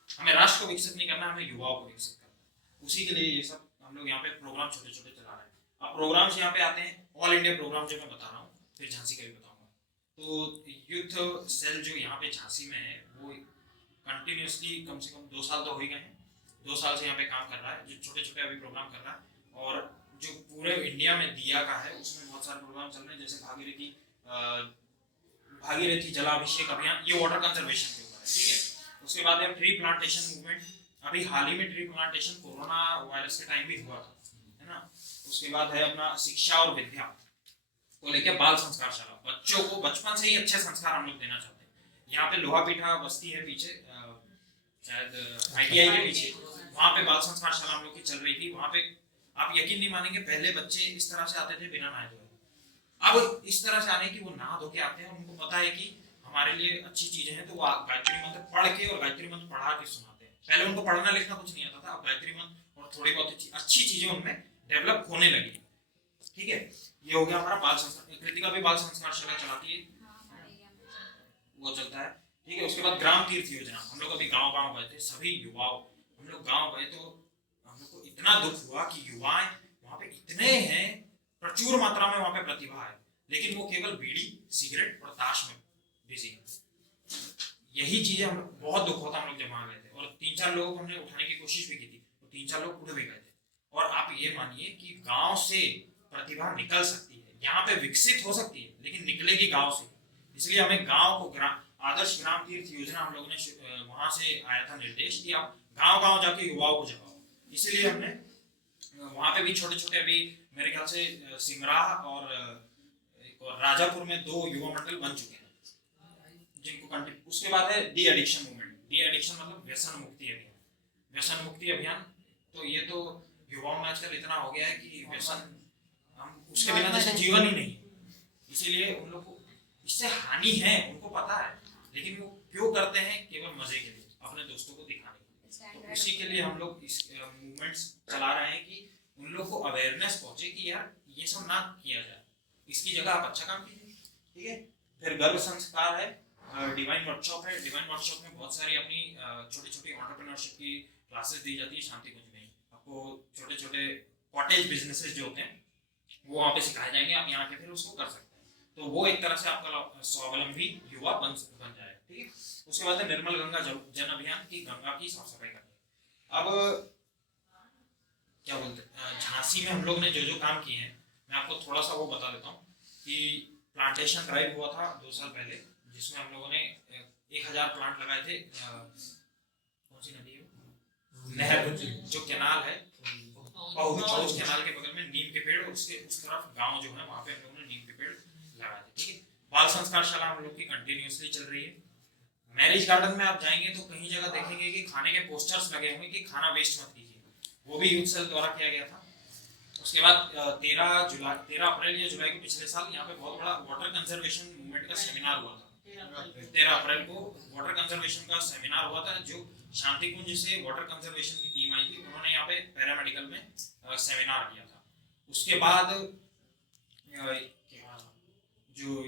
हमें राष्ट्र को विकसित नहीं करना, हमें युवाओं को विकसित करना है। उसी के लिए ये सब हम लोग यहाँ पे प्रोग्राम छोटे छोटे चला रहे हैं। अब प्रोग्राम्स यहाँ पे आते हैं, ऑल इंडिया प्रोग्राम जो मैं बता रहा हूँ, फिर झांसी का भी बताऊंगा। तो यूथ सेल जो यहाँ पे झांसी में है वो कंटिन्यूसली कम से कम 2 साल तो हो ही गए हैं, 2 साल से यहाँ पे काम कर रहा है, जो छोटे छोटे अभी प्रोग्राम कर रहा है। और जो पूरे इंडिया में दिया का है उसमें बहुत सारे प्रोग्राम चल रहे हैं, जैसे भागीरथी जलाभिषेक अभियान, ये वाटर कंजर्वेशन के ऊपर है, ठीक है। उसके बाद है ट्री प्लांटेशन मूवमेंट, अभी हाल ही में ट्री प्लांटेशन कोरोना वायरस के टाइम भी हुआ था, है ना। उसके बाद है अपना शिक्षा और विद्या को लेकर बाल संस्कारशाला, बच्चों को बचपन से ही अच्छे संस्कार हम लोग देना चाहते हैं। यहाँ पे लोहापीठा बस्ती है पीछे, शायद ITI के पीछे, वहाँ पे बाल संस्कारशाला हम लोग की चल रही थी। वहाँ पे आप यकीन नहीं मानेंगे, पहले बच्चे इस तरह से आते थे बिना नहाए धोए, अब इस तरह से आने की वो नहा धो के आते हैं। उनको पता है कि हमारे लिए अच्छी चीजें हैं, तो वो गायत्री मंत्र पढ़ के और गायत्री मंत्र पढ़ा के सुनाते हैं। पहले उनको पढ़ना लिखना कुछ नहीं आता था, अब गायत्री मंत्र और थोड़ी बहुत अच्छी चीजें उनमें डेवलप होने लगी, ठीक है। ये हो गया हमारा बाल संस्कार। कृतिका भी बाल संस्कारशाला चलाती है, वो चलता है, ठीक है। उसके बाद ग्राम तीर्थ योजना, हम लोग अभी गाँव गाँव गए थे, सभी युवाओं, हम लोग गाँव गए तो हम लोग को इतना दुख हुआ कि युवाएं वहाँ पे इतने हैं, प्रचुर मात्रा में वहाँ पे प्रतिभा है, लेकिन वो केवल बीड़ी सिगरेट और ताश में बिजी है। यही चीजें हम लोग, बहुत दुख होता हम लोग जब वहाँ गए थे। और 3-4 लोगों को हमने उठाने की कोशिश भी की थी, तो 3-4 लोग उठ भी गए थे। और आप ये मानिए कि गांव से प्रतिभा निकल सकती है, यहाँ पे विकसित हो सकती है, लेकिन निकलेगी गांव से। इसलिए हमें गांव को आदर्श ग्राम तीर्थ योजना हम लोगों ने वहां से आया था निर्देश कि आप गांव गांव जाके युवाओं को जगाओ। इसीलिए हमने वहां पे भी छोटे छोटे, अभी मेरे ख्याल से सिमराह और राजापुर में 2 युवा मंडल बन चुके हैं जिनको कंटिन्यू। उसके बाद है de addiction movement, de addiction मतलब व्यसन मुक्ति अभियान। व्यसन मुक्ति अभियान तो ये तो युवाओं में आजकल इतना हो गया है कि व्यसन, हम उसके बिना जैसे जीवन ही नहीं है। इसीलिए उन लोग को इससे हानि है, उनको पता है, लेकिन वो क्यों करते हैं, केवल मजे के लिए, अपने दोस्तों को दिखाने के लिए। तो उसी के लिए हम लोग इस मूवमेंट्स चला रहे हैं कि उन लोग को अवेयरनेस पहुंचे कि यार ये सब ना किया जाए, इसकी जगह आप अच्छा काम कीजिए, ठीक है। फिर गर्भ संस्कार है, डिवाइन वर्कशॉप है। डिवाइन वर्कशॉप में बहुत सारी अपनी छोटी छोटी एंटरप्रेन्योरशिप की क्लासेस दी जाती है शांति कुंज में। आपको छोटे छोटे कॉटेज बिजनेसेस जो होते हैं वो वहाँ पे सिखाए जाएंगे, आप यहाँ के फिर उसको कर सकते हैं। तो वो एक तरह से आपका स्वावलंबी युवा बन जाए, ठीक है। उसके बाद है निर्मल गंगा जन अभियान की, गंगा की साफ सफाई करनी। अब क्या बोलते हैं, झांसी में हम लोग ने जो जो काम किए हैं मैं आपको थोड़ा सा वो बता देता हूँ कि प्लांटेशन ड्राइव हुआ था 2 साल पहले, जिसमें हम लोगों ने 1000 प्लांट लगाए थे। कौन सी नदी है, नहर, जो कैनाल है पहुंच कैनाल के बगल में नीम के पेड़, उसके उस तरफ गांव जो है वहाँ पे हम लोगों ने नीम के पेड़ लगाए थे, ठीक है। बाल संस्कारशाला हम लोग की कंटिन्यूसली चल रही है। मैरिज गार्डन में आप जाएंगे तो कहीं जगह देखेंगे कि खाने के पोस्टर्स लगे होंगे कि खाना वेस्ट मत कीजिए, वो भी यूथ सेल द्वारा किया गया था। उसके बाद 13 अप्रैल या जुलाई के पिछले साल यहाँ पे बहुत बड़ा वाटर कंजर्वेशन मूवमेंट का सेमिनार हुआ था। 13 अप्रैल को वाटर कंजर्वेशन का सेमिनार हुआ था, जो शांति कुंज से वाटर कंजर्वेशन की टीम आई थी, उन्होंने यहाँ पे पैरामेडिकल में सेमिनार दिया था। उसके बाद जो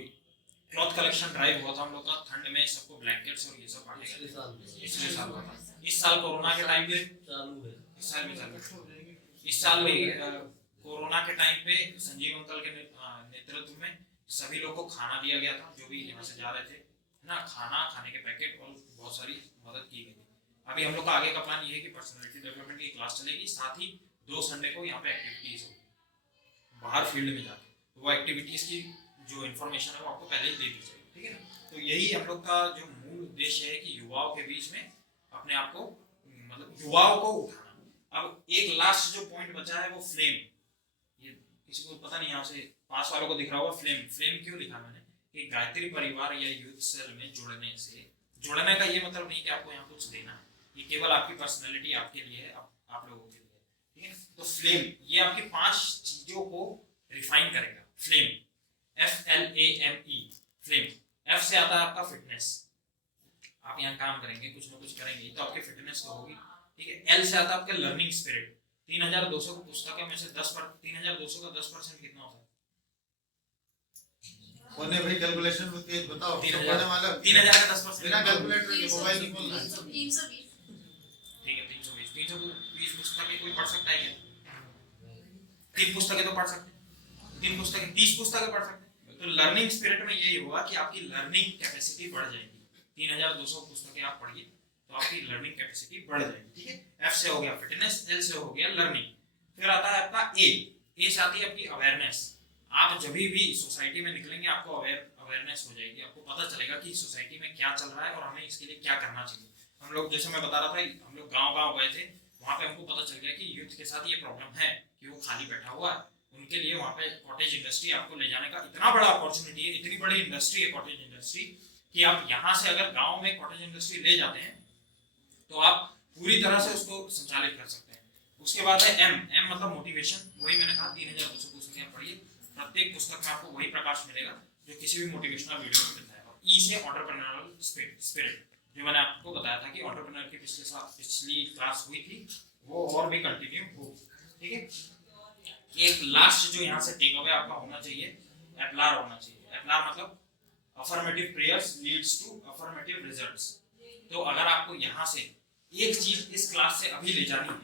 क्लॉथ कलेक्शन ड्राइव हुआ था हम लोग का, ठंड में सबको ब्लैंकेट्स और ये सब बांटे गए थे। पिछले साल हुआ था। इस साल कोरोना के टाइम पे इस साल भी कोरोना के टाइम पे संजीव अंकल के नेतृत्व में सभी लोग को खाना दिया गया था, जो भी यहाँ से जा रहे थे, है ना, खाना, खाने के पैकेट और बहुत सारी मदद की गई थी। अभी हम लोग का आगे का प्लान ये है कि पर्सनालिटी डेवलपमेंट की क्लास चलेगी, साथ ही 2 संडे को यहाँ पे एक्टिविटीज हो बाहर फील्ड में जाके, तो वो एक्टिविटीज की जो इन्फॉर्मेशन है वो आपको पहले ही दे दी जाएगी, ठीक है ना। तो यही हम लोग का जो मूल उद्देश्य है कि युवाओं के बीच में अपने आप को, मतलब युवाओं को उठाना। अब एक लास्ट जो पॉइंट बचा है वो फ्लेम, ये किसी को पता नहीं, यहाँ से पास वालों को दिख रहा होगा फ्लेम। फ्लेम क्यों लिखा मैंने कि गायत्री परिवार या यूथ सेल में जुड़ने का ये मतलब नहीं कि आपको यहाँ कुछ देना है, ये केवल आपकी पर्सनैलिटी आपके लिए है, आप लोगों के लिए, ठीक है। तो फ्लेम ये आपकी 5 चीजों को रिफाइन करेगा। Flame, FLAME, flame. F से आता है आपका फिटनेस, आप यहाँ काम करेंगे, कुछ ना कुछ करेंगे तो आपकी फिटनेस तो होगी, ठीक है। L से आता है आपका लर्निंग स्पिरिट। 3200 पुस्तकों में से 3200 का 10% कितना होता है? होने भाई कैलकुलेशन होती है, बताओ 3000 वाला 3000 का 10% बिना कैलकुलेटर के मोबाइल में खोलना है। 320 ठीक है, 320 पुस्तकें कोई पढ़ सकता है क्या? 3 पुस्तकें तो पढ़ सकते हैं, 3 पुस्तकें 30 पुस्तकें पढ़ सकते हैं। तो लर्निंग स्पिरिट में यही होगा कि आपकी लर्निंग कैपेसिटी बढ़ जाएगी। 3200 पुस्तकें आप पढ़िए तो आपकी लर्निंग कैपेसिटी बढ़ जाएगी, ठीक है। F से हो गया फिटनेस, L से हो गया लर्निंग। फिर आता है आपका A से आती है आपकी अवेयरनेस। आप जब भी सोसाइटी में निकलेंगे आपको अवेयरनेस हो जाएगी, आपको पता चलेगा कि सोसाइटी में क्या चल रहा है और हमें इसके लिए क्या करना चाहिए। हम लोग, जैसे मैं बता रहा था, हम लोग गांव गए थे, वहाँ पे हमको पता चल गया कि यूथ के साथ ये प्रॉब्लम है कि वो खाली बैठा हुआ है। उनके लिए वहाँ पे कॉटेज इंडस्ट्री आपको ले जाने का इतना बड़ा अपॉर्चुनिटी है, इतनी बड़ी इंडस्ट्री है कॉटेज इंडस्ट्री, कि आप यहाँ से अगर गाँव में कॉटेज इंडस्ट्री ले जाते हैं तो आप पूरी तरह से उसको संचालित कर सकते हैं। उसके बाद है M मतलब मोटिवेशन। वही मैंने कहा 3200 पुस्तकें पढ़िए, प्रत्येक पुस्तक में आपको वही प्रकाश मिलेगा जो किसी भी मोटिवेशनल वीडियो में मिलता है। और E से एंटरप्रेन्योरियल स्पिरिट, जो मैंने आपको बताया था कि एंटरप्रेन्योर की पिछली क्लास हुई थी, वो और भी कंटिन्यू हो, ठीक है। एक लास्ट जो यहाँ से टेक अवे आपका होना चाहिए, एप्लार होना चाहिए। एप्लार मतलब affirmative prayers leads to affirmative results. तो अगर आपको यहाँ से एक चीज इस क्लास से अभी ले जानी है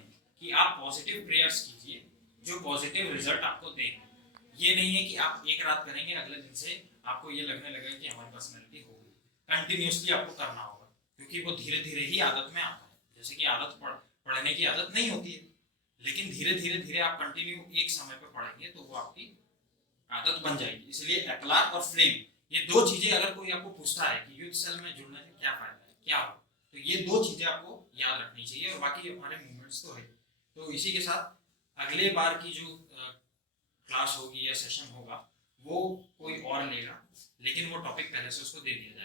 कि आप पॉजिटिव प्रेयर्स कीजिए जो पॉजिटिव रिजल्ट आपको देंगे। ये नहीं है कि आप एक रात करेंगे, अगले दिन से आपको ये लगने लगेगा कि हमारी पर्सनैलिटी हो गई। कंटिन्यूसली आपको करना होगा, क्योंकि वो धीरे धीरे ही आदत में आता है। जैसे कि आदत पढ़ने की आदत नहीं होती है, लेकिन धीरे धीरे आप कंटिन्यू एक समय पर पढ़ेंगे तो वो आपकी आदत बन जाएगी। इसलिए एप्लार और फ्लेम, ये 2 चीजें अगर कोई आपको पूछता है कि यूथ सेल में जुड़ने से क्या फायदा है, क्या हो, तो ये 2 चीजें आपको याद रखनी चाहिए। और बाकी हमारे मूवमेंट्स तो है। तो इसी के साथ अगले बार की जो क्लास होगी या सेशन होगा वो कोई और लेगा, लेकिन वो टॉपिक पहले से उसको दे दिया जाएगा।